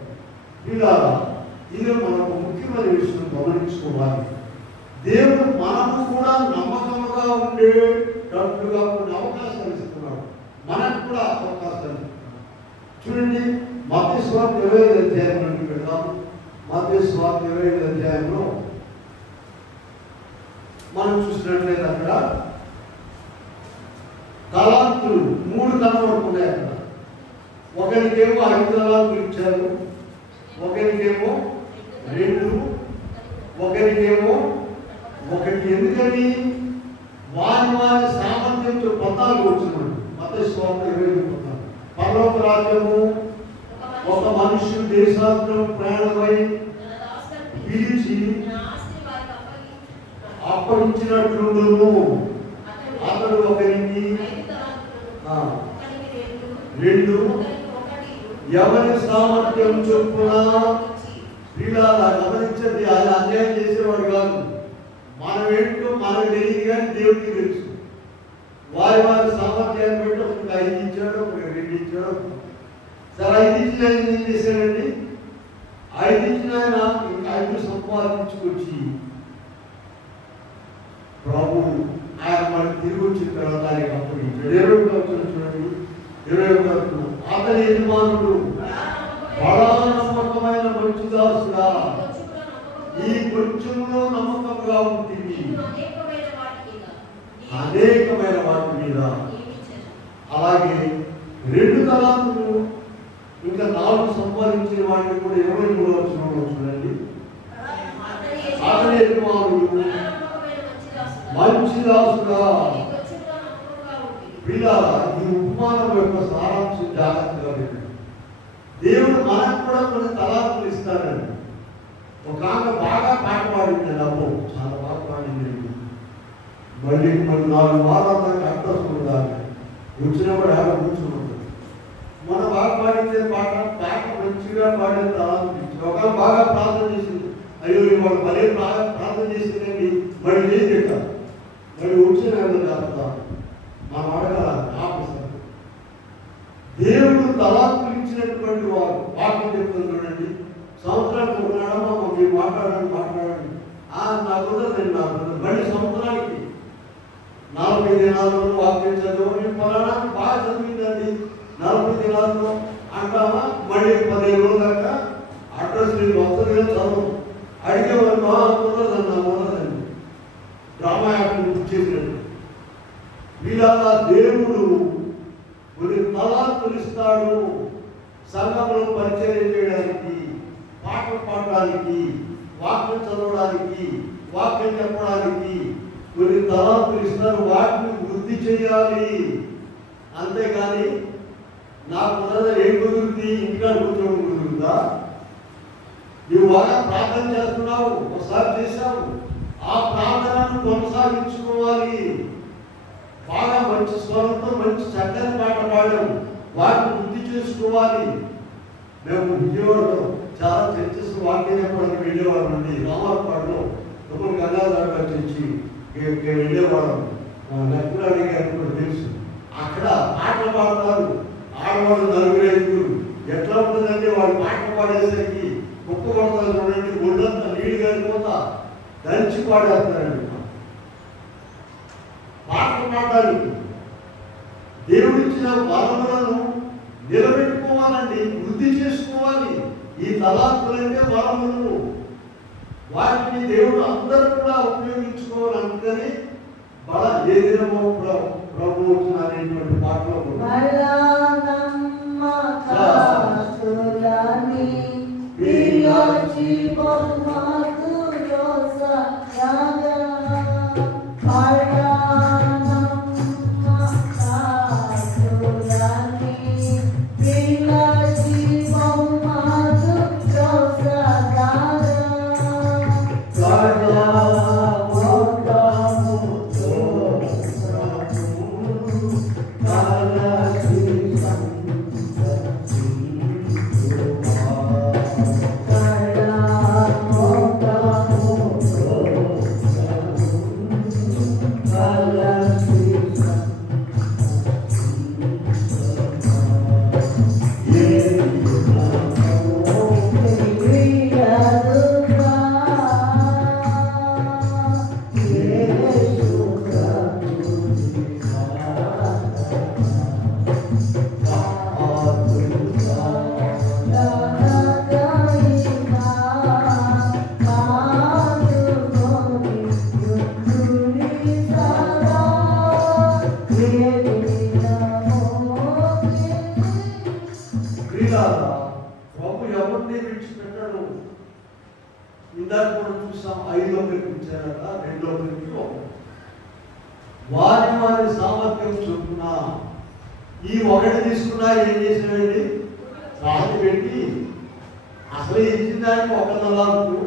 ఇలా ఇది మనకు ముఖ్యమైన విషయం గమనించుకోవాలి. దేవుడు మనము కూడా నమ్మకంగా ఉండేటట్టుగా కొన్ని అవకాశాలు ఇస్తున్నాడు. మనకు కూడా అవకాశాలు ఇస్తున్నాడు. చూడండి, మత్తయి సువార్త 25వ అధ్యాయం నుండి పెడదాం. మత్తయి సువార్త 25వ అధ్యాయంలో మనం చూసినట్లయితే అక్కడ తలాంతులు 3 కనబడుతున్నాయి. అక్కడ ఒకరికేమో 5 తలాంతులు ఇచ్చారు, ఒకరికేమో 2, ఒకరికేమో 1. ఎందుకని? వారి సామర్థ్యంతో 14 వచ్చినాడు. మత్తయి సువార్త 25 పరలోక రాజ్యము ఒక మనుష్యుడు దేశాంతరం ప్రయాణమై పిలిచి అప్పగించినట్లుండును. అతడు ఒకరికి 2, ఎవరి సామర్థ్యం చొప్పున. వీళ్ళ గమనించండి, ఆయన అన్యాయం చేసేవాడు కాదు. మనం ఏంటో మనకు తెలియదు, కానీ దేవుడికి తెలుసు. వారి సామర్థ్యాన్ని బట్టి ఒకరికి 5 ఇచ్చాడు, ఒకరికి 2 ఇచ్చాడు. సరే 5 ఇచ్చిన ఆయన ఏం చేశాడండి? 5 ఇచ్చిన ఆయన ఇంకా 5 సంపాదించుకొచ్చి ప్రభు ఆయన మనకి తిరిగి వచ్చిన తర్వాత ఆయనకి అప్పుడు ఇచ్చాడు. 21వ వచనం చూడండి. 21వ వచనం, అతని యజమానుడు బడా నమ్మకమైన మంచి దాసుడా, ఈ కొంచెంలో నమ్మకంగా ఉంటుంది, అనేకమైన వాటి మీద. అలాగే 2 తలాంతులు ఇంకా 4 సంపాదించిన వాడిని కూడా 23వ వచనంలో చూడండి. అతని యజమానుడు మంచి దాసుడా. పిల్లల ఈ ఉపమానం యొక్క సారాంశం జాగ్రత్తగా వినండి. దేవుడు మనకు కూడా కొన్ని తలాంతులు ఇస్తాడండి. ఒక ఆమె బాగా పాట పాడింది, అబ్బో చాలా బాగా పాడింది. మళ్ళీ 4 వారాల దాకా అడ్రస్ ఉండాలి, వచ్చినప్పుడు ఆడ కూర్చుంటుంది. మన బాగా పాడిందే పాట మంచిగా పాడిన తలాంతులు. ఒక బాగా ప్రార్థన చేసింది, అయ్యో ఇవాళ మళ్ళీ బాగా ప్రార్థన చేసిందండి, మళ్ళీ ఏం తింటారు, మళ్ళీ వచ్చిన చేస్తాం. మనం అడగాల ఆఫీసర్. దేవుడు తలాంతులు ఇచ్చినటువంటి వారు వాక్యం చెప్తుంది చూడండి. సంవత్సరానికి ఒకనాడమ్మా మీరు మాట్లాడండి. నాకు కుదరదండి, నాకు మళ్ళీ సంవత్సరానికి 40 దినాల్లో వాక్యం చదువు. నేను ఫలానా బాగా చదివిందండి 40 దినాల్లో అంటామా, మళ్ళీ 15 రోజుల దాకా అడ్రస్ మీకు వస్తుంది కదా చదువు. అడిగేవాళ్ళు కుదరదండి డ్రామా యాక్టింగ్ బుక్ చేసినట్టు. ఇలా దేవుడు కొన్ని తలాంతులు ఇస్తాడు. సంఘంలో పరిచయం చేయడానికి, పాటలు పాడడానికి, వాక్యం చదవడానికి, వాక్యం చెప్పడానికి కొన్ని తలాంతులు ఇస్తారు. వాటిని వృద్ధి చేయాలి. అంతేగాని నాకు కుదరదు, ఏం కుదురుతుంది, ఇంటికాడ కూర్చోవడం కుదురుతుందా? నువ్వు బాగా ప్రార్థన చేస్తున్నావు, ఒకసారి చేశావు, ఆ ప్రార్థనను కొనసాగించుకోవాలి. బాగా మంచి స్వరంతో మంచి చక్కని పాట పాడాము, వాటిని వృద్ధి చేసుకోవాలి. మేము విజయవాడలో చాలా చర్చస్ వాక్యం చెప్పడానికి వెళ్ళేవాళ్ళం అండి. రామాపాడులో తమ్ముడు గంగాధర చర్చి వెళ్ళేవాళ్ళం. లక్ష్మణారెడ్డి గారికి కూడా తెలుసు. అక్కడ పాటలు పాడతారు ఆడవాళ్ళు 4-5. ఎట్లా ఉంటుందంటే వాళ్ళు పాటలు పాడేసరికి కుక్క కొడతారు చూడండి, ఒళ్ళంతా నీళ్ళు కారిపోతా దంచి పాడేస్తారండి. పాటలు పాడడానికి దేవుడిచ్చిన వరములను నిలబెట్టుకోవాలండి, వృద్ధి చేసుకోవాలి. ఈ తలాంతులంటే వరములు, వాటిని దేవుడు అందరూ కూడా ఉపయోగించుకోవాలి. అందుకని బల ఏ దినమో ప్రభు వచ్చిన అనేటువంటి పాటలో ప్రభు ఎవరిని విడిచిపెట్టాడు. ఇందాక కూడా చూసాం, 5 ఇచ్చారట, 2 వారి సామర్థ్యం చొప్పున ఈ 1 తీసుకున్నా ఏం చేసినాడండి, రాజు పెట్టి అసలు ఇచ్చిన దానికి 1 తలాంతు,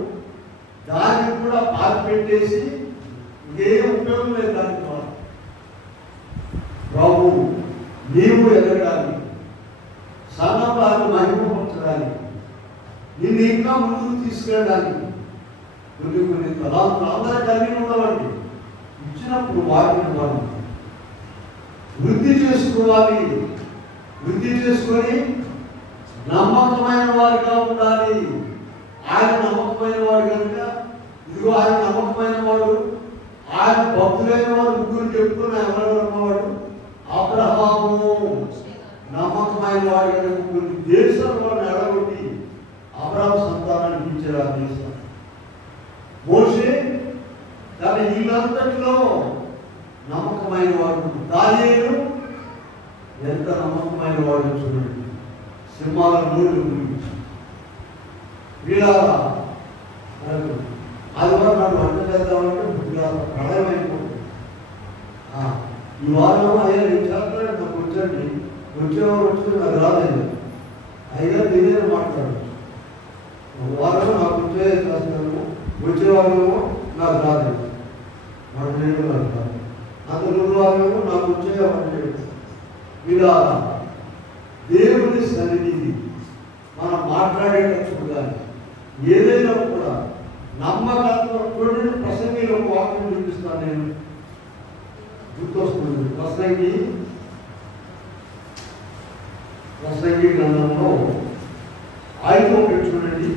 దానికి కూడా పాతి పెట్టేసి ఇంకేం ఉపయోగం లేదు దానికి. ప్రభు నీవు ఎదగడానికి, సంఘాన్ని మహిమపరచడానికి, నిన్ను ఇంకా ముందుకు తీసుకెళ్ళడానికి కొన్ని తలాంతులు అందరూ కలిగి ఉండవండి. ఇచ్చినప్పుడు వాటిని మనం వృద్ధి చేసుకోవాలి. వృద్ధి చేసుకొని నమ్మకమైన వారిగా ఉండాలి. ఆయన నమ్మకమైన వాడు కనుక ఇదిగో ఆయన నమ్మకమైన వాడు, ఆయన భక్తులైన వాడు 3 చెప్పుకున్న ఎవరు ఉన్నవాడు అబ్రహాము నమ్మకమైన వాడు కనుక కొన్ని దేశాల్లో ఎడగొట్టి అబ్రహాము సంతానాన్ని ఇచ్చారు. ఆ దేశం మోషే తన ఇల్లంతటిలో నమ్మకమైన వాడు. దానియేలు ఎంత నమ్మకమైన వాడు చూడండి. సింహాల నోళ్ళు గురించి వీళ్ళ అది కూడా నాకు వంట చేద్దామంటే వీళ్ళ ప్రళయం అయిపోతుంది. ఈ వారం అయ్యా నేను చేస్తాను నాకు వచ్చండి, వచ్చేవారు వచ్చి నాకు రాలేదు అయ్యా నేనే మాట్లాడు. ఒక వారం నాకు వచ్చే చేస్తాను, వచ్చేవారేమో నాకు రాలేదు, మన నేను నాకు రాదు. అంత రెండు వారేమో నాకు వచ్చేవారు. ఇలా దేవుని సన్నిధి మనం మాట్లాడేటప్పుడు కానీ ఏదైనా కూడా నమ్మకంతో చూడండి. ప్రసంగిలో ఒక వాక్యం చూపిస్తాను నేను, గుర్తొస్తుంది. ప్రసంగి గ్రంథంలో 5వ చూడండి,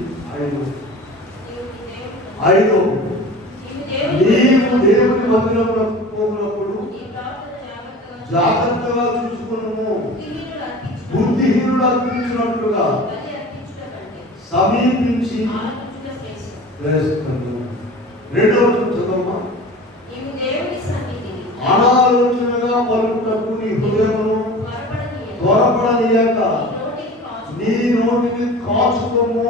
5 నీవు దేవుని మందిరంలో పోయినప్పుడు జాగ్రత్తగా చూసుకున్నాము, బుద్ధిహీనుడు అర్పించినట్లుగా సమీపించి వేస్తున్నాము. 2వ చదవమ్మా. అనాలోచనగా పలుకుటకు నీ హృదయమును త్వరపడనీయక నీ నోటిని కాచుకోము.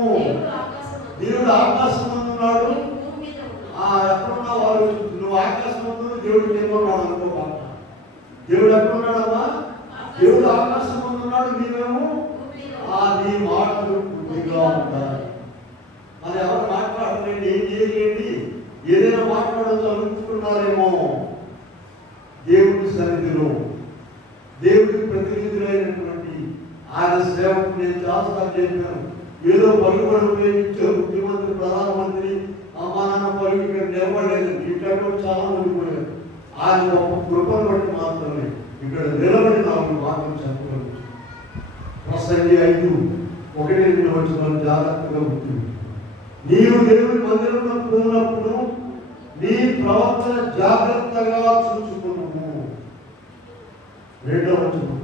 దేవుడు ఆకాశం ఉన్నాడు, ఎక్కడున్నా వాళ్ళు నువ్వు ఆకాశం దేవుడికి ఏమన్నాడు అనుకో. దేవుడు ఎక్కడున్నాడమ్మా? దేవుడు ఆకాశం ఉన్నాడు, నీవేమో నీ మాటలు బుద్ధిగా ఉండాలి. మరి ఎవరు మాట్లాడలేండి, ఏం చేయలేండి, ఏదైనా మాట్లాడచ్చు అనుకుంటున్నారేమో. దేవుడి సన్నిధిలో దేవుడికి ప్రతినిధులైనటువంటి ఆయన సేవకు నేను చాలాసార్లు చెప్పాను. ఏదో పలుకుబడి ఉపయోగించారు ముఖ్యమంత్రి, ప్రధానమంత్రి, మా నాన్న పలుకు ఇక్కడ నిలబడలేదు. ఇట్లాంటి చాలా ఉండిపోయారు. ఆయన ఒక కృపను బట్టి మాత్రమే ఇక్కడ నిలబడి నాకు మాత్రం చెప్పగలను. ప్రసంగి 5:1 వచ్చిన జాగ్రత్తగా ఉంటుంది. నీవు దేవుని మందిరంలో పోయినప్పుడు నీ ప్రవర్తన జాగ్రత్తగా చూసుకున్నాము. 2వ వచనం.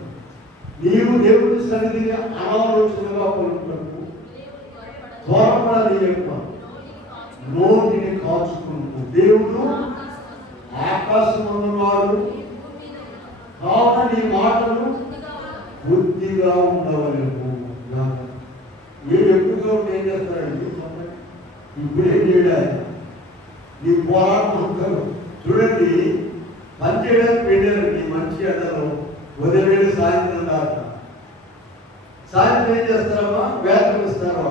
నీవు దేవుని సన్నిధిని అనాలోచనగా పలుకుటకు త్వరపడనీయక నోటిని కాచుకున్నాము. దేవుడు ఆకాశమున్నాడు కావున నీ మాటలు బుద్ధిగా ఉండవలేము. ఎక్కువగా ఏం చేస్తాడండి? ఇప్పుడు ఏం చేయాలి? నీ పోరాటం ఉంటారు చూడండి. పని చేయడానికి పెట్టారండి మంచి ఎండలో ఉదయం సాయంత్రం దాకా. సాయంత్రం ఏం చేస్తారమ్మా? వేతనం ఇస్తారు.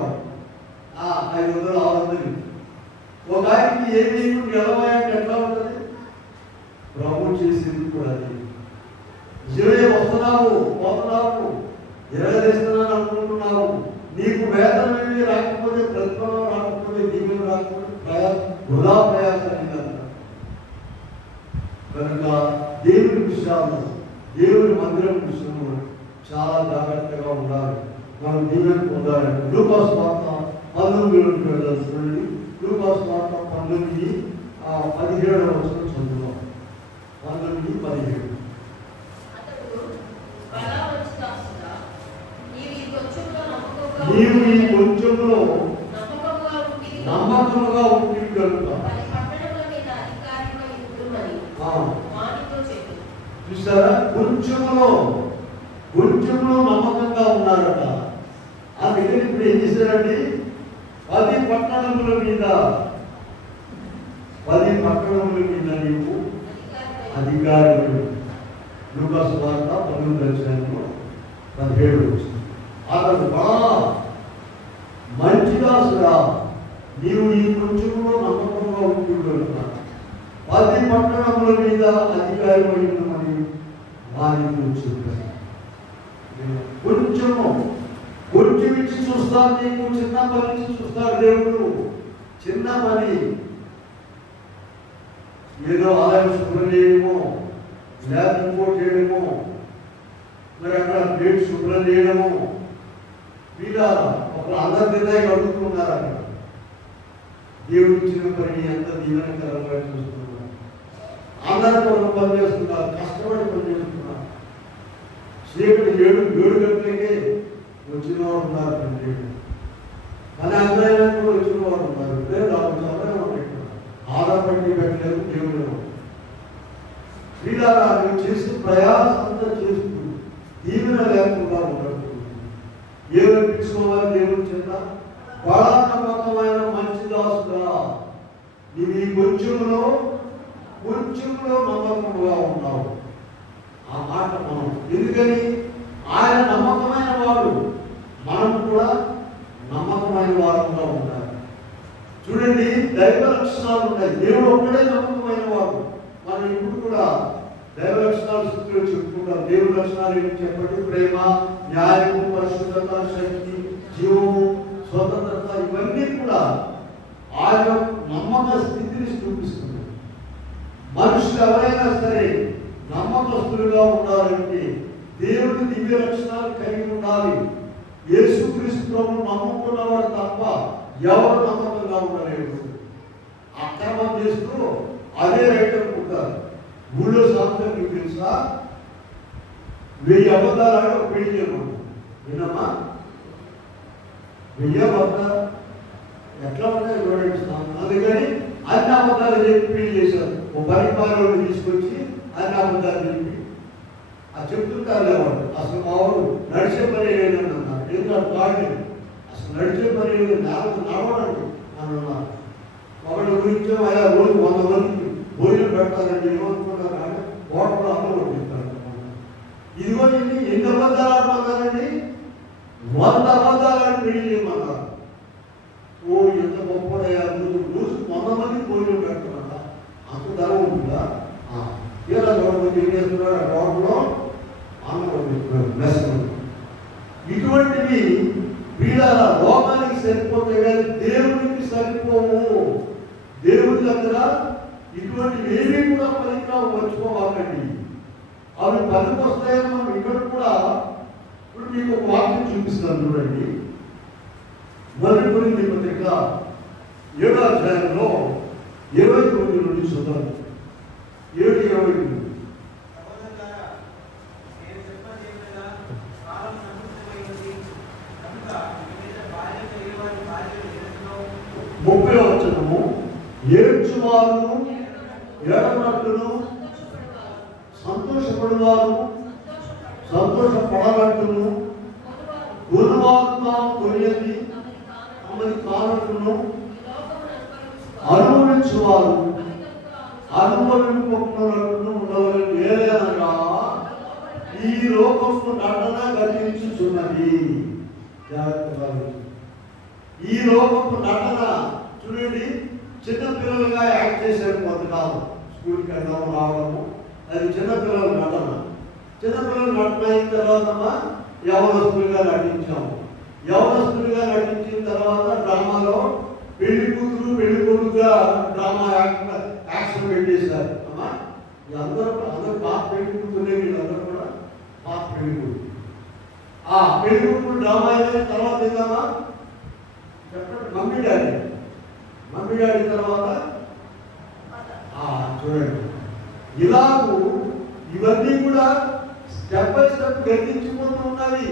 500 600. ఒక ఆయనకి ఏమి గెలవాలంటే ఎట్లా ఉంటుంది? ప్రభు చేసింది కూడా అది. నిజమే, వస్తున్నావు పోతున్నావు, ఎరగదీస్తున్నాను అనుకుంటున్నావు, నీకు వేతనం ఏమి రాకపోతే, ప్రతిఫలం రాకపోతే, దీవెన రాకపోతే వృధా ప్రయాసాన్ని కనుక దేవుని విషయాలు, దేవుని మందిరం విషయంలో చాలా జాగ్రత్తగా ఉండాలి. మనం దీవెన పొందాలంటే లూకాసు వార్త 19 వెళ్ళాలి చూడండి. లూకాసు వార్త 19:17 వచనం చదువుదాం. 19:17. నీవు ఈ కొంచెంలో నమ్మకముగా ఉండి కనుక. చూసారా? కొంచెంలో నమ్మకంగా ఉన్నారట. అందుకని ఇప్పుడు ఏం చేశారండి? 10 పట్టణముల మీద నీవు అధికారులు. లూకాసు వార్త 19:17. అతడు బడా మంచి దాసుడా, నీవు ఈ కొంచెంలో నమ్మకంగా ఉంటున్నా 10 పట్టణముల మీద అధికారం అయిందని వారిని చెప్పారు. కొంచెం ఇచ్చి చూస్తాను, నీకు చిన్న పని ఇచ్చి చూస్తాడు దేవుడు. చిన్న పని ఏదో ఆలయం శుభ్రం చేయడమో, లేదా ఇంకోటి చేయడమో, మరి అక్కడ ప్లేట్ శుభ్రం చేయడమో, వీళ్ళ ఒకరు అందరి నిర్ణయం అడుగుతున్నారు. అక్కడ దేవుడు ఇచ్చిన పని ఎంత దీవెనకరంగా చూస్తున్నారు. అందరూ కొరకు పని చేస్తున్నారు, కష్టపడి పని చేస్తున్నారు. చీకటి 7 గంటలకే వచ్చిన వాడు ఉన్నారు, కానీ అందరైనా కూడా వచ్చిన వాడు ఉన్నారు. ఆధారపడి పెట్టలేదు దేవుడు. వీళ్ళ చేసి ప్రయాసం అంతా చేస్తూ దీవెన లేకుండా ఉండదు. ఏ బడా నమ్మకమైన మంచి దాసుడా, నీవు ఈ కొంచెంలో నమ్మకముగా ఉన్నావు. ఆ మాట మనం ఎందుకని ఆయన నమ్మకమైన వాడు, మనం కూడా నమ్మకమైన వాడుగా ఉండాలి. చూడండి, దైవ లక్షణాలు ఉన్నాయి. దేవుడు ఒక్కడే నమ్మకమైన వాడు. మనం ఇప్పుడు కూడా దైవ లక్షణాలు స్థితిలో చెప్పుకుంటాం. దేవుడి లక్షణాలు ఏంటి చెప్పండి? ప్రేమ, న్యాయము, పరిశుద్ధత, శక్తి, జీవము, స్వతంత్రత, ఇవన్నీ కూడా ఆయన నమ్మక స్థితిని చూపిస్తుంది. మనుషులు ఎవరైనా సరే నమ్మకస్తులుగా ఉండాలంటే దేవుడి దివ్య లక్షణాలు కలిగి ఉండాలి. యేసుక్రీస్తు ప్రభువును నమ్ముకున్నవాడు తప్ప ఎవరు నమ్మకంగా ఉండలేరు. అక్రమం చేస్తూ అదే రైట్ అనుకుంటారు. ఊళ్ళో సాంతం మీకు తెలుసా? 1000 అబద్ధాలు ఒక పెళ్లి చేయమన్నా వినమ్మా. 1000 అబద్ధాలు ఎట్లా ఉంటాయి చూడండి. అందుకని అన్ని అబద్ధాలు చెప్పి పెళ్లి చేశారు. ఒక పరిపాలన తీసుకొచ్చి అన్ని అబద్ధాలు చెప్పి అది చెప్తుంటారు లేవాడు. అసలు మా వాడు నడిచే పని లేదని అన్నారు. ఎందుకంటే కాదు, అసలు నడిచే పని లేదు, నడవడండి అని అన్నారు. వాళ్ళ గురించి అలా రోజు 100 మందికి భోజనం పెడతారండి. ఏమనుకుంటారు అంటే ఓటర్లు అందరూ కొట్టిస్తారు. ఇదిగో ఎన్ని అబద్ధాలు ఆడమన్నారండి? 100 అబద్ధాలని పెళ్లి చేయమన్నారు. ఓ ఎంత గొప్పడయ్యా, రోజు 100 మందికి భోజనం పెడుతున్నారా? అంత ధర ఉంటుందా? ఇలా చూడబోతే ఏం చేస్తున్నారు? ఆ రోడ్లో ఇటువంటివి వీళ్ళ లోకానికి సరిపోతాయి కానీ దేవునికి సరిపోవు. దేవుడి దగ్గర ఇటువంటివి ఏమీ కూడా పనికిరావు, మర్చిపోవాలండి. అవి పనికి వస్తాయని మనం ఇక్కడ కూడా ఇప్పుడు మీకు ఒక వాక్యం చూపిస్తాను చూడండి. 1 కొరింథీ పత్రిక 7వ అధ్యాయంలో 29 నుండి చూద్దాం. 7:29. ముప్పై వచనము, ఏడ్చువారు ఏడనట్టును, సంతోషపడువారు సంతోషపడనట్టును, కొనువారు తాము కొనియని తమది కానట్టును, అనుభవించువారు అనుభవించుకున్నట్టును ఉండవలని. ఏదనగా ఈ లోకము నటన గతించుచున్నది. జాగ్రత్తగా ఈ లోకపు నటన చూడండి. చిన్నపిల్లలుగా యాక్ట్ చేశారు కొంతకాలం, స్కూల్కి వెళ్ళడం రావడము, అది చిన్నపిల్లల నటన. చిన్నపిల్లల నటన అయిన తర్వాత యవనస్తులుగా నటించాము. యవనస్తులుగా నటించిన తర్వాత డ్రామాలో పెళ్లి కూతురు పెళ్లి కొడుకుగా డ్రామా యాక్షన్ పెట్టేశారు. అమ్మా అందరూ పాత పెళ్లి కూతురులే, వీళ్ళందరూ కూడా పాత పెళ్లి కూతురు. ఆ పెళ్లి కూతురు డ్రామా అయిన తర్వాత ఏందమ్మా చెప్పండి? మమ్మీ డాడీ తర్వాత చూడండి. ఇలాగూ ఇవన్నీ కూడా స్టెప్ బై స్టెప్ గతించుకుంటూ ఉన్నవి.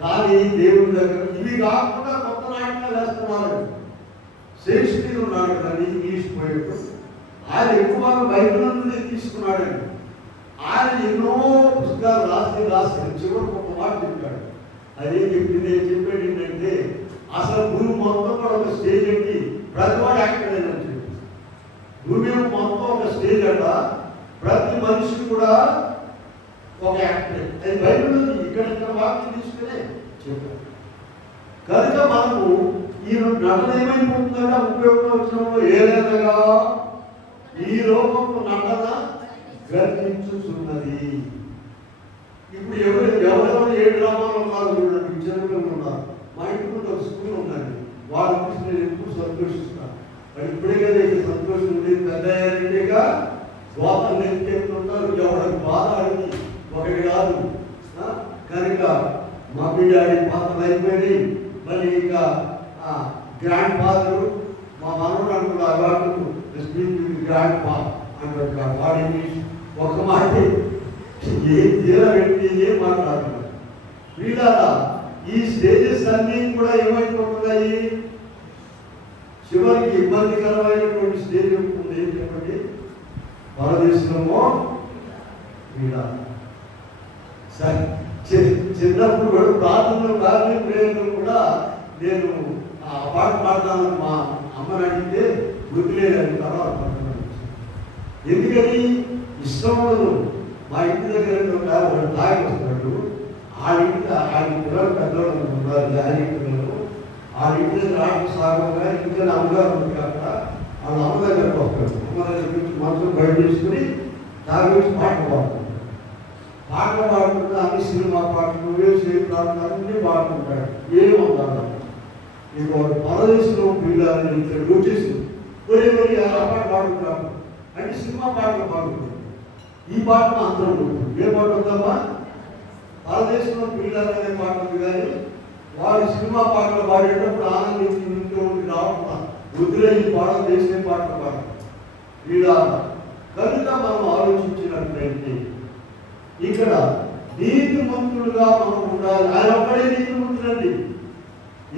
కానీ దేవుడి దగ్గర ఇవి కాకుండా కొత్త నాటకాలు వేస్తున్నారు. షేక్స్పియర్ ఉన్నాడు కానీ ఇంగ్లీష్ పోయేట్టు, ఆయన ఎక్కువ బైబిల్ నుండి తీసుకున్నాడండి. ఆయన ఎన్నో పుస్తకాలు రాసి చివరికి ఒక మాట చెప్పాడు. అదే చెప్పాడు ఏంటంటే, అసలు భూమి మొత్తం కూడా ఒక స్టేజ్ ఎక్కి ప్రతివాడు యాక్టర్ అయినా చెప్పి, భూమి మొత్తం ఒక స్టేజ్ అంట, ప్రతి మనిషి కూడా ఒక యాక్టర్. అది బైబిల్ ఇక్కడ వాక్యం తీసుకునే చెప్పారు. కనుక మనము ఈ నటన ఏమైపోతుందంటే ఉపయోగం వచ్చినప్పుడు ఏదైనా ఈ లోకము నటన గర్జించుతున్నది. ఇప్పుడు ఎవరెవరు ఏ డ్రామాలు ఉన్నారు చూడండి, పిక్చర్లు ఉన్నారు. మా ఇంటి ముందు ఒక స్కూల్ ఉందండి, వాళ్ళ గురించి నేను ఎప్పుడు సంతోషిస్తాను. అది ఇప్పుడే కదా ఇక్కడ సంతోషం ఉండేది. పెద్ద అయ్యారంటేగా గోపాలు ఎత్తుకెళ్తుంటారు. ఎవరికి బాధ అడిగి ఒకటి కాదు. కనుక మమ్మీ డాడీ పాత్రలు అయిపోయినాయి. మరి ఇంకా గ్రాండ్ ఫాదరు మా మనవుడు అంటున్నారు, అలవాటు గ్రాండ్ ఫా అంటారు. వాడి ఇంగ్లీష్ ఒక మాట ఏ తీరా వ్యక్తి ఏం మాట్లాడుతున్నారు. వీళ్ళ ఈ స్టేజెస్ అన్నీ కూడా ఏమైపోతున్నాయి, చివరికి ఇబ్బందికరమైనటువంటి స్టేజ్ ఉంటుంది. ఏం చెప్పండి? భారతదేశంలో వీళ్ళ చిన్నప్పుడు కూడా ప్రార్థనలు ప్రేరణలు కూడా నేను ఆ పాట పాడతానని మా అమ్మని అడిగితే వదిలేదని తర్వాత పడుతున్నాను. ఎందుకని ఇష్టం ఉండదు. మా ఇంటి దగ్గర ఒక తాగి వస్తున్నాడు. ఆడి పిల్లలు పెద్దవాళ్ళు ఉన్నారు, జారీ పిల్లలు. ఆ ఇంటి దగ్గర ఆటలు సాగంగా ఇంకా అమ్మగారు ఉంది కాక వాళ్ళ అమ్మ దగ్గరకు వస్తాడు. అమ్మ దగ్గర నుంచి మనసులు బయట తీసుకుని దాని గురించి పాటలు పాడుతుంటాడు. పాటలు పాడుతుంటే అన్ని సినిమా పాటలు సేపు పాడుతుంటే పాడుతుంటాడు. ఏమవుతాడు నీకు వాడు పరదేశంలో పిల్లలని వచ్చేసి ఒరే మరి అలా పాట పాడుకుంటాడు అంటే సినిమా పాటలు పాడుకుంటాడు. ఈ పాటను అందరం ఉంటుంది. ఏ పాట ఉందమ్మా? పరదేశంలో పిల్లలనే పాట ఉంది. కానీ వాడు సినిమా పాటలు పాడేటప్పుడు ఆనందించి ఇంట్లో ఉండి రావడం వృద్ధులే ఈ పాటలు చేసే పాటలు పాడు ఇలా. కనుక మనం ఆలోచించినట్లయితే ఇక్కడ నీతిమంతులుగా మనం ఉండాలి. ఆయన ఒక్కడే నీతిమంతుడండి.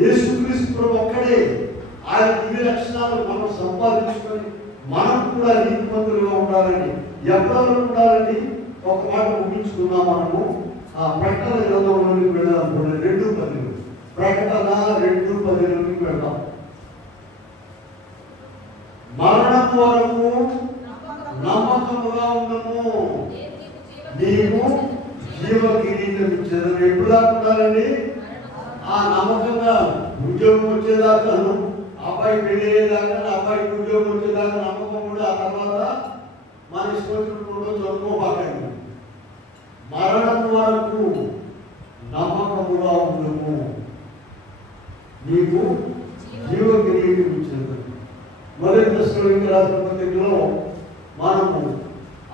యేసుక్రీస్తు ఒక్కడే. ఆయన దివ్య లక్షణాలు మనం సంపాదించుకొని మనం కూడా నీతిమంతులుగా ఉండాలని ఎప్పటివరకు ఉండాలండి? ఒక మాట ముగించుకున్నాం మనము. ఆ ప్రకటన గ్రంథంలోకి వెళ్దాం. 2:10 ప్రకటన 2:10 వెళ్దాం. మరణం వరకు నమ్మకముగా ఉండము, నీవు జీవ కిరీటం ఇచ్చేది. ఎప్పుడు దాకా ఉండాలండి? ఆ నమ్మకంగా ఉద్యోగం వచ్చేదాకాను, అబ్బాయి పెళ్లి అయ్యేదాకా, అబ్బాయికి ఉద్యోగం వచ్చేదాకా నమ్మకం కూడా. ఆ తర్వాత మన ఇష్టంలో చదువుకోబాకండి. మరణం వరకు నమ్మకముగా ఉండము, నీకు జీవ కిరీటం ఇచ్చేది. మొదటి దశలోకి రాసిన పత్రికలో మనము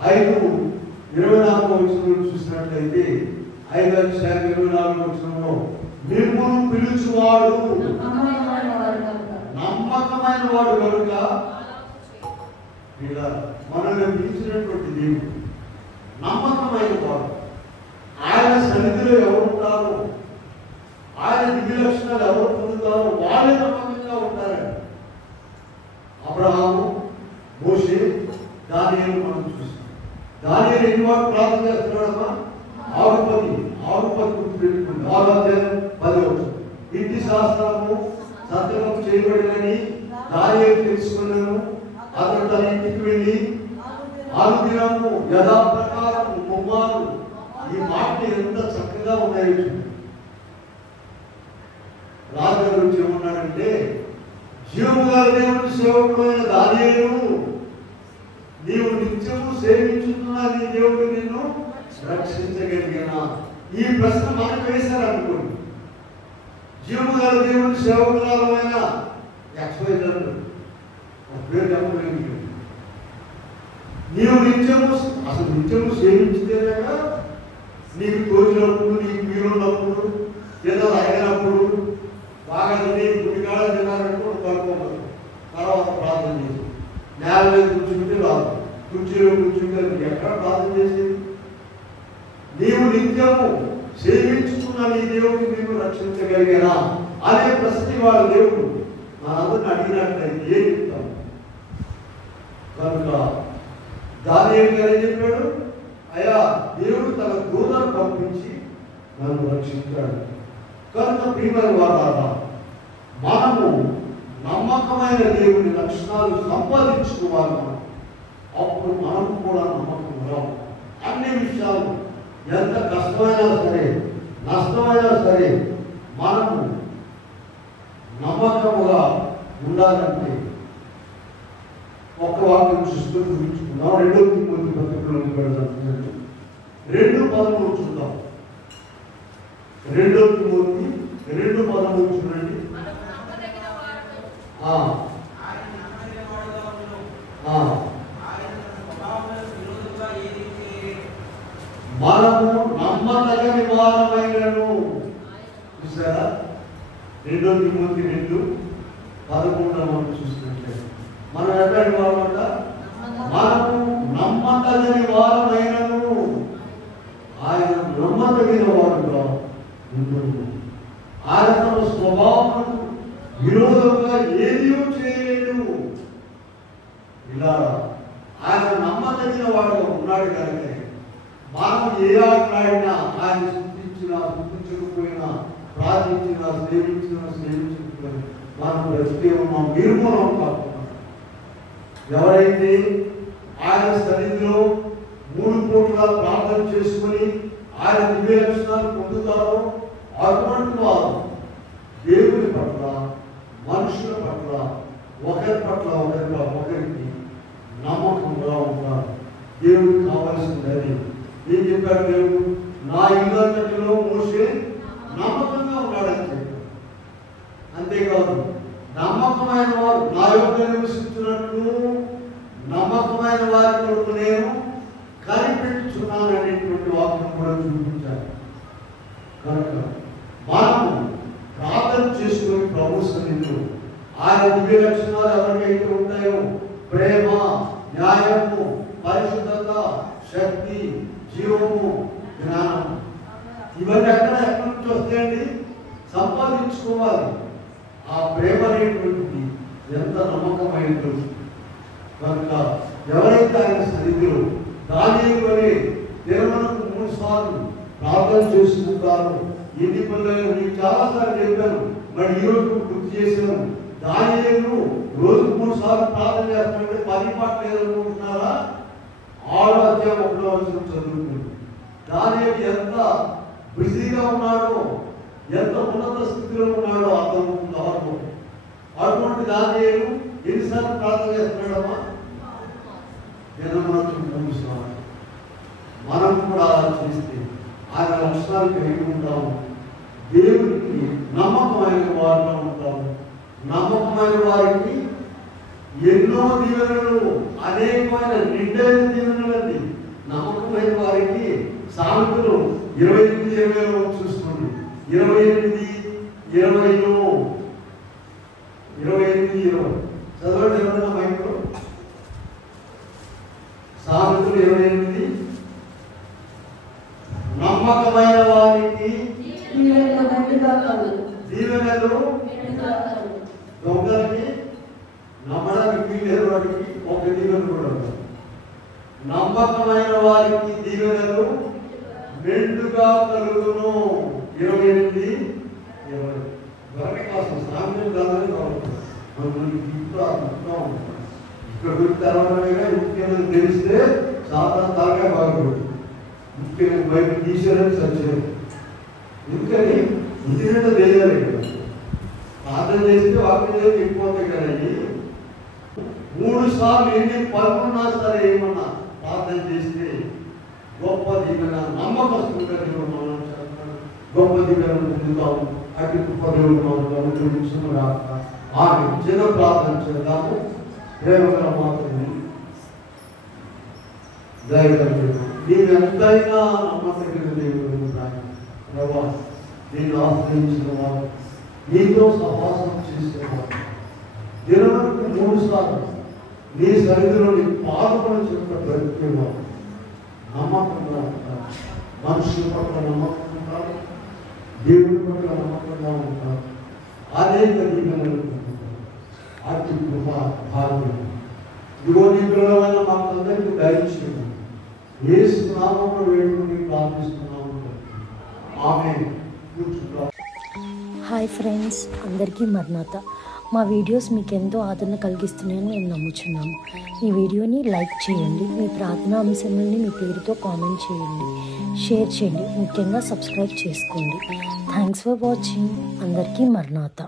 5:24 చూసినట్లయితే 5:24 మిమ్మును పిలుచువాడు నమ్మకమైన వాడు కనుక ఇలా మనల్ని పిలిచినటువంటి దేవుడు నమ్మకమైన వాడు. ఆయన సన్నిధిలో ఎవరు ఉంటారో, ఆయన దివ్య లక్షణాలు ఎవరు పొందుతారో వాళ్ళే నమ్మకంగా ఉంటారండి. అబ్రహాము, మోషే, దానియేలు మనం చూస్తాం. దానియేలు ఎన్ని వాడు ప్రార్థన చేస్తున్నాడమ్మా? 6:10 గుర్తుపెట్టుకుంది. 6:10 ఇంటి శాస్త్రము సంతకం చేయబడినని దానియేలు తెలుసుకున్నాను. అతను తన ఇంటికి వెళ్ళి 6 దినము యథాప్రకారం ముమ్మారు. ఈ మాటలు ఎంత చక్కగా ఉన్నాయి. రాజు గురించి ఏమన్నాడంటే, జీవముగా దేవుని సేవకుడైన దానియేలు, నీవు నిత్యము సేవించుతున్న నీ దేవుడు నిన్ను రక్షించగలిగినా? ఈ ప్రశ్న మనకు వేశారు అనుకోండి. జీవముగా దేవుని సేవకులమైన XYZ పేరు చెప్పలేదు. నీవు నిత్యము అసలు నిత్యము సేవించితేనేగా నీకు తోచినప్పుడు, నీకు వీలున్నప్పుడు, ఏదో అయినప్పుడు బాగా తిని గుడికాడ తినాలంటూ పడుకోవాలి. తర్వాత ప్రార్థన చేసి నేల మీద కూర్చుంటే రాదు, కుర్చీలో కూర్చుంటే ఎక్కడ ప్రార్థన చేసేది? నీవు నిత్యము సేవించుకున్న నీ దేవుడిని నీవు రక్షించగలిగానా అనే ప్రశ్న వాళ్ళ దేవుడు మనందరిని అడిగినట్లయితే ఏం చెప్తాం? కనుక దానియేలు గారు ఏం చెప్పాడు? అయ్యా, దేవుడు తన దూతను పంపించి నన్ను రక్షించాడు. కనుక ప్రియమైన వారారా, మనము నమ్మకమైన దేవుని లక్షణాలు సంపాదించుకోవాలి. అప్పుడు మనం కూడా నమ్మకం రావు. అన్ని విషయాలు ఎంత కష్టమైనా సరే, నష్టమైనా సరే, మనము నమ్మకముగా ఉండాలంటే ఒక్క వాక్యం చూసుకొని చూపించుకుందాం. 2 తిమోతి పత్రికలోకి వెళ్దాం. 2:13 చూద్దాం. 2 తిమోతి 2:13 చూడండి. మనము నమ్మదగని వారమైనను. చూసారా? 2 తిమోతి 2:11 చూసినట్లయితే మనం ఎక్కడి వారమంట? మనము నమ్మదగని వారమైనను ఆయన నమ్మదగిన వాడుగా ఉంటుంది. ఆయన తన స్వభావం విరోధంగా ఏది చేయలేడు. ఇలా ఆయన నమ్మదగిన వాడుగా ఉన్నాడు కనుక మనం ఏ ఆటలాడినా, ఆయన స్థుతించినా స్థుతించకపోయినా ప్రార్థించిన సేవించిన మనం బ్రతికే ఉన్నాం, నిర్మూలం కాకుండా. ఎవరైతే ఆయన సన్నిధిలో 3 పూట్ల ప్రార్థన చేసుకుని ఆయన దివ్య లక్షణాలు పొందుతారో అటువంటి వారు దేవుని పట్ల, మనుషుల పట్ల, ఒకరి పట్ల ఒకరికి నమ్మకంగా ఉంటారు. దేవుడికి కావాల్సిందని ఏం చెప్పారు దేవుడు? నా ఇల్లు మోషే నమ్మకంగా ఉన్నాడని చెప్పారు. అంతేకాదు, నమ్మకమైన వారు నా యొక్క నివసిస్తున్నట్లు నమ్మకమైన వారి కొరకు నేను కనిపెట్టుచున్నాను అనేటువంటి వాక్యం కూడా చూపించారు. కనుక మనము ప్రార్థన చేసుకుని ప్రభు సన్నిధిలో ఆయన దివ్య లక్షణాలు ఎవరికైతే ఉంటాయో, ప్రేమ, న్యాయము, పరిశుద్ధత, శక్తి, జీవము, జ్ఞానం, ఇవన్నీ ఎక్కడి నుంచి వస్తాయండి? సంపాదించుకోవాలి. ఆ ప్రేమ అనేటువంటిది ఎంత నమ్మకమైనదో. కనుక ఎవరైతే ఆయన సన్నిధిలో దానియేలు అనే దినమునకు 3 సార్లు ప్రార్థన చేసుకుంటారో, ఎన్ని పనులు మీకు చాలాసార్లు చెప్పాను, మరి ఈరోజు గుర్తు చేశాను. దానియేలు రోజుకు 3 సార్లు ప్రార్థన చేస్తామంటే పని పాట లేదనుకుంటున్నారా? 6వ అధ్యాయం 1వ వచనం చదువుతుంది. దానియేలు ఎంత బిజీగా ఉన్నాడో, ఎంత ఉన్నత స్థితిలో ఉన్నాడో అర్థమవుతుంది. అటువంటి దానియేలు ఎన్నిసార్లు ప్రార్థన చేస్తున్నాడమ్మా? దినమునకు 3 సార్లు. మనం కూడా అలా చేస్తే ఆయన లక్షణాలు కలిగి ఉంటాము. దేవుడికి నమ్మకమైన వారిగా ఉంటాము. నమ్మకమైన వారికి ఎన్నో దీవెనలు, అనేకమైన నిండైన దీవెనలండి. నమ్మకమైన వారికి సామెతలు 28:20 చూసుకోండి. 28:20 చదవండి ఎవరైనా మైండ్లో. సామెతలు 28. నమ్మకమైన వారికి దీవెనలు, దొంగలకి నమ్మడానికి వీలేదు, వాడికి ఒక దీవెన కూడా ఉంటుంది. నమ్మకమైన వారికి దీవెనలు మెండుగా కలుగును. 28:20 దొరక కోసం సామెతలు కాదని ఇక్కడ తెరవడమేగా. ఇంటికి తెలిస్తే సాధారణ తలగా బాగుపడుతుంది. ఇంటికి బయట తీసేయాలని సచ్చేది. ఎందుకని ఇంటి నిండా తెలియాలి కదా. ప్రార్థన చేస్తే వాక్యం చేసి ఎక్కువతాయి కదండి. 3 సార్లు ఎన్ని పలుకున్నా సరే ఏమన్నా ప్రార్థన చేస్తే గొప్ప దీవెన, నమ్మకస్తులుగా దేవుడు మనం చేస్తాడు. గొప్ప దీవెన పొందుతాము. అటు గొప్ప దేవుడు మనం చూపించిన రాక ఆమె చిన్న ప్రార్థన చేద్దాము. ప్రేమగా మాత్రమే దయగలిగి నేను ఎంతైనా నమ్మకగిన దేవుడు ప్రభా, నేను ఆశ్రయించిన వాడు, నీతో సహవాసం చేసేవాడు, దినమునకు 3 సార్లు నీ సన్నిధిలోని పాల్గొని చెప్పిన బ్రతికేవాడు. నమ్మకంగా ఉంటాడు. మనుషుల పట్ల నమ్మకంగా ఉంటాడు. దేవుడి పట్ల నమ్మకంగా ఉంటాడు. అనేక దీవెనలు పొందుతాడు. అతి కృప భాగ్యం ఇదిగో నీ పిల్లలైన మాకందరికీ దయచేయండి. యేసు నామములో వేడుకొని ప్రార్థిస్తున్నాము. ఆమేన్. హాయ్ ఫ్రెండ్స్, అందరికీ మర్నాత. మా వీడియోస్ మీకు ఎంతో ఆదరణ కలిగిస్తున్నాయని మేము నమ్ముచున్నాము. ఈ వీడియోని లైక్ చేయండి. మీ ప్రార్థనా అంశాలని మీ పేరుతో కామెంట్ చేయండి, షేర్ చేయండి, ముఖ్యంగా సబ్స్క్రైబ్ చేసుకోండి. Thanks for watching. అందరికీ మర్నాత.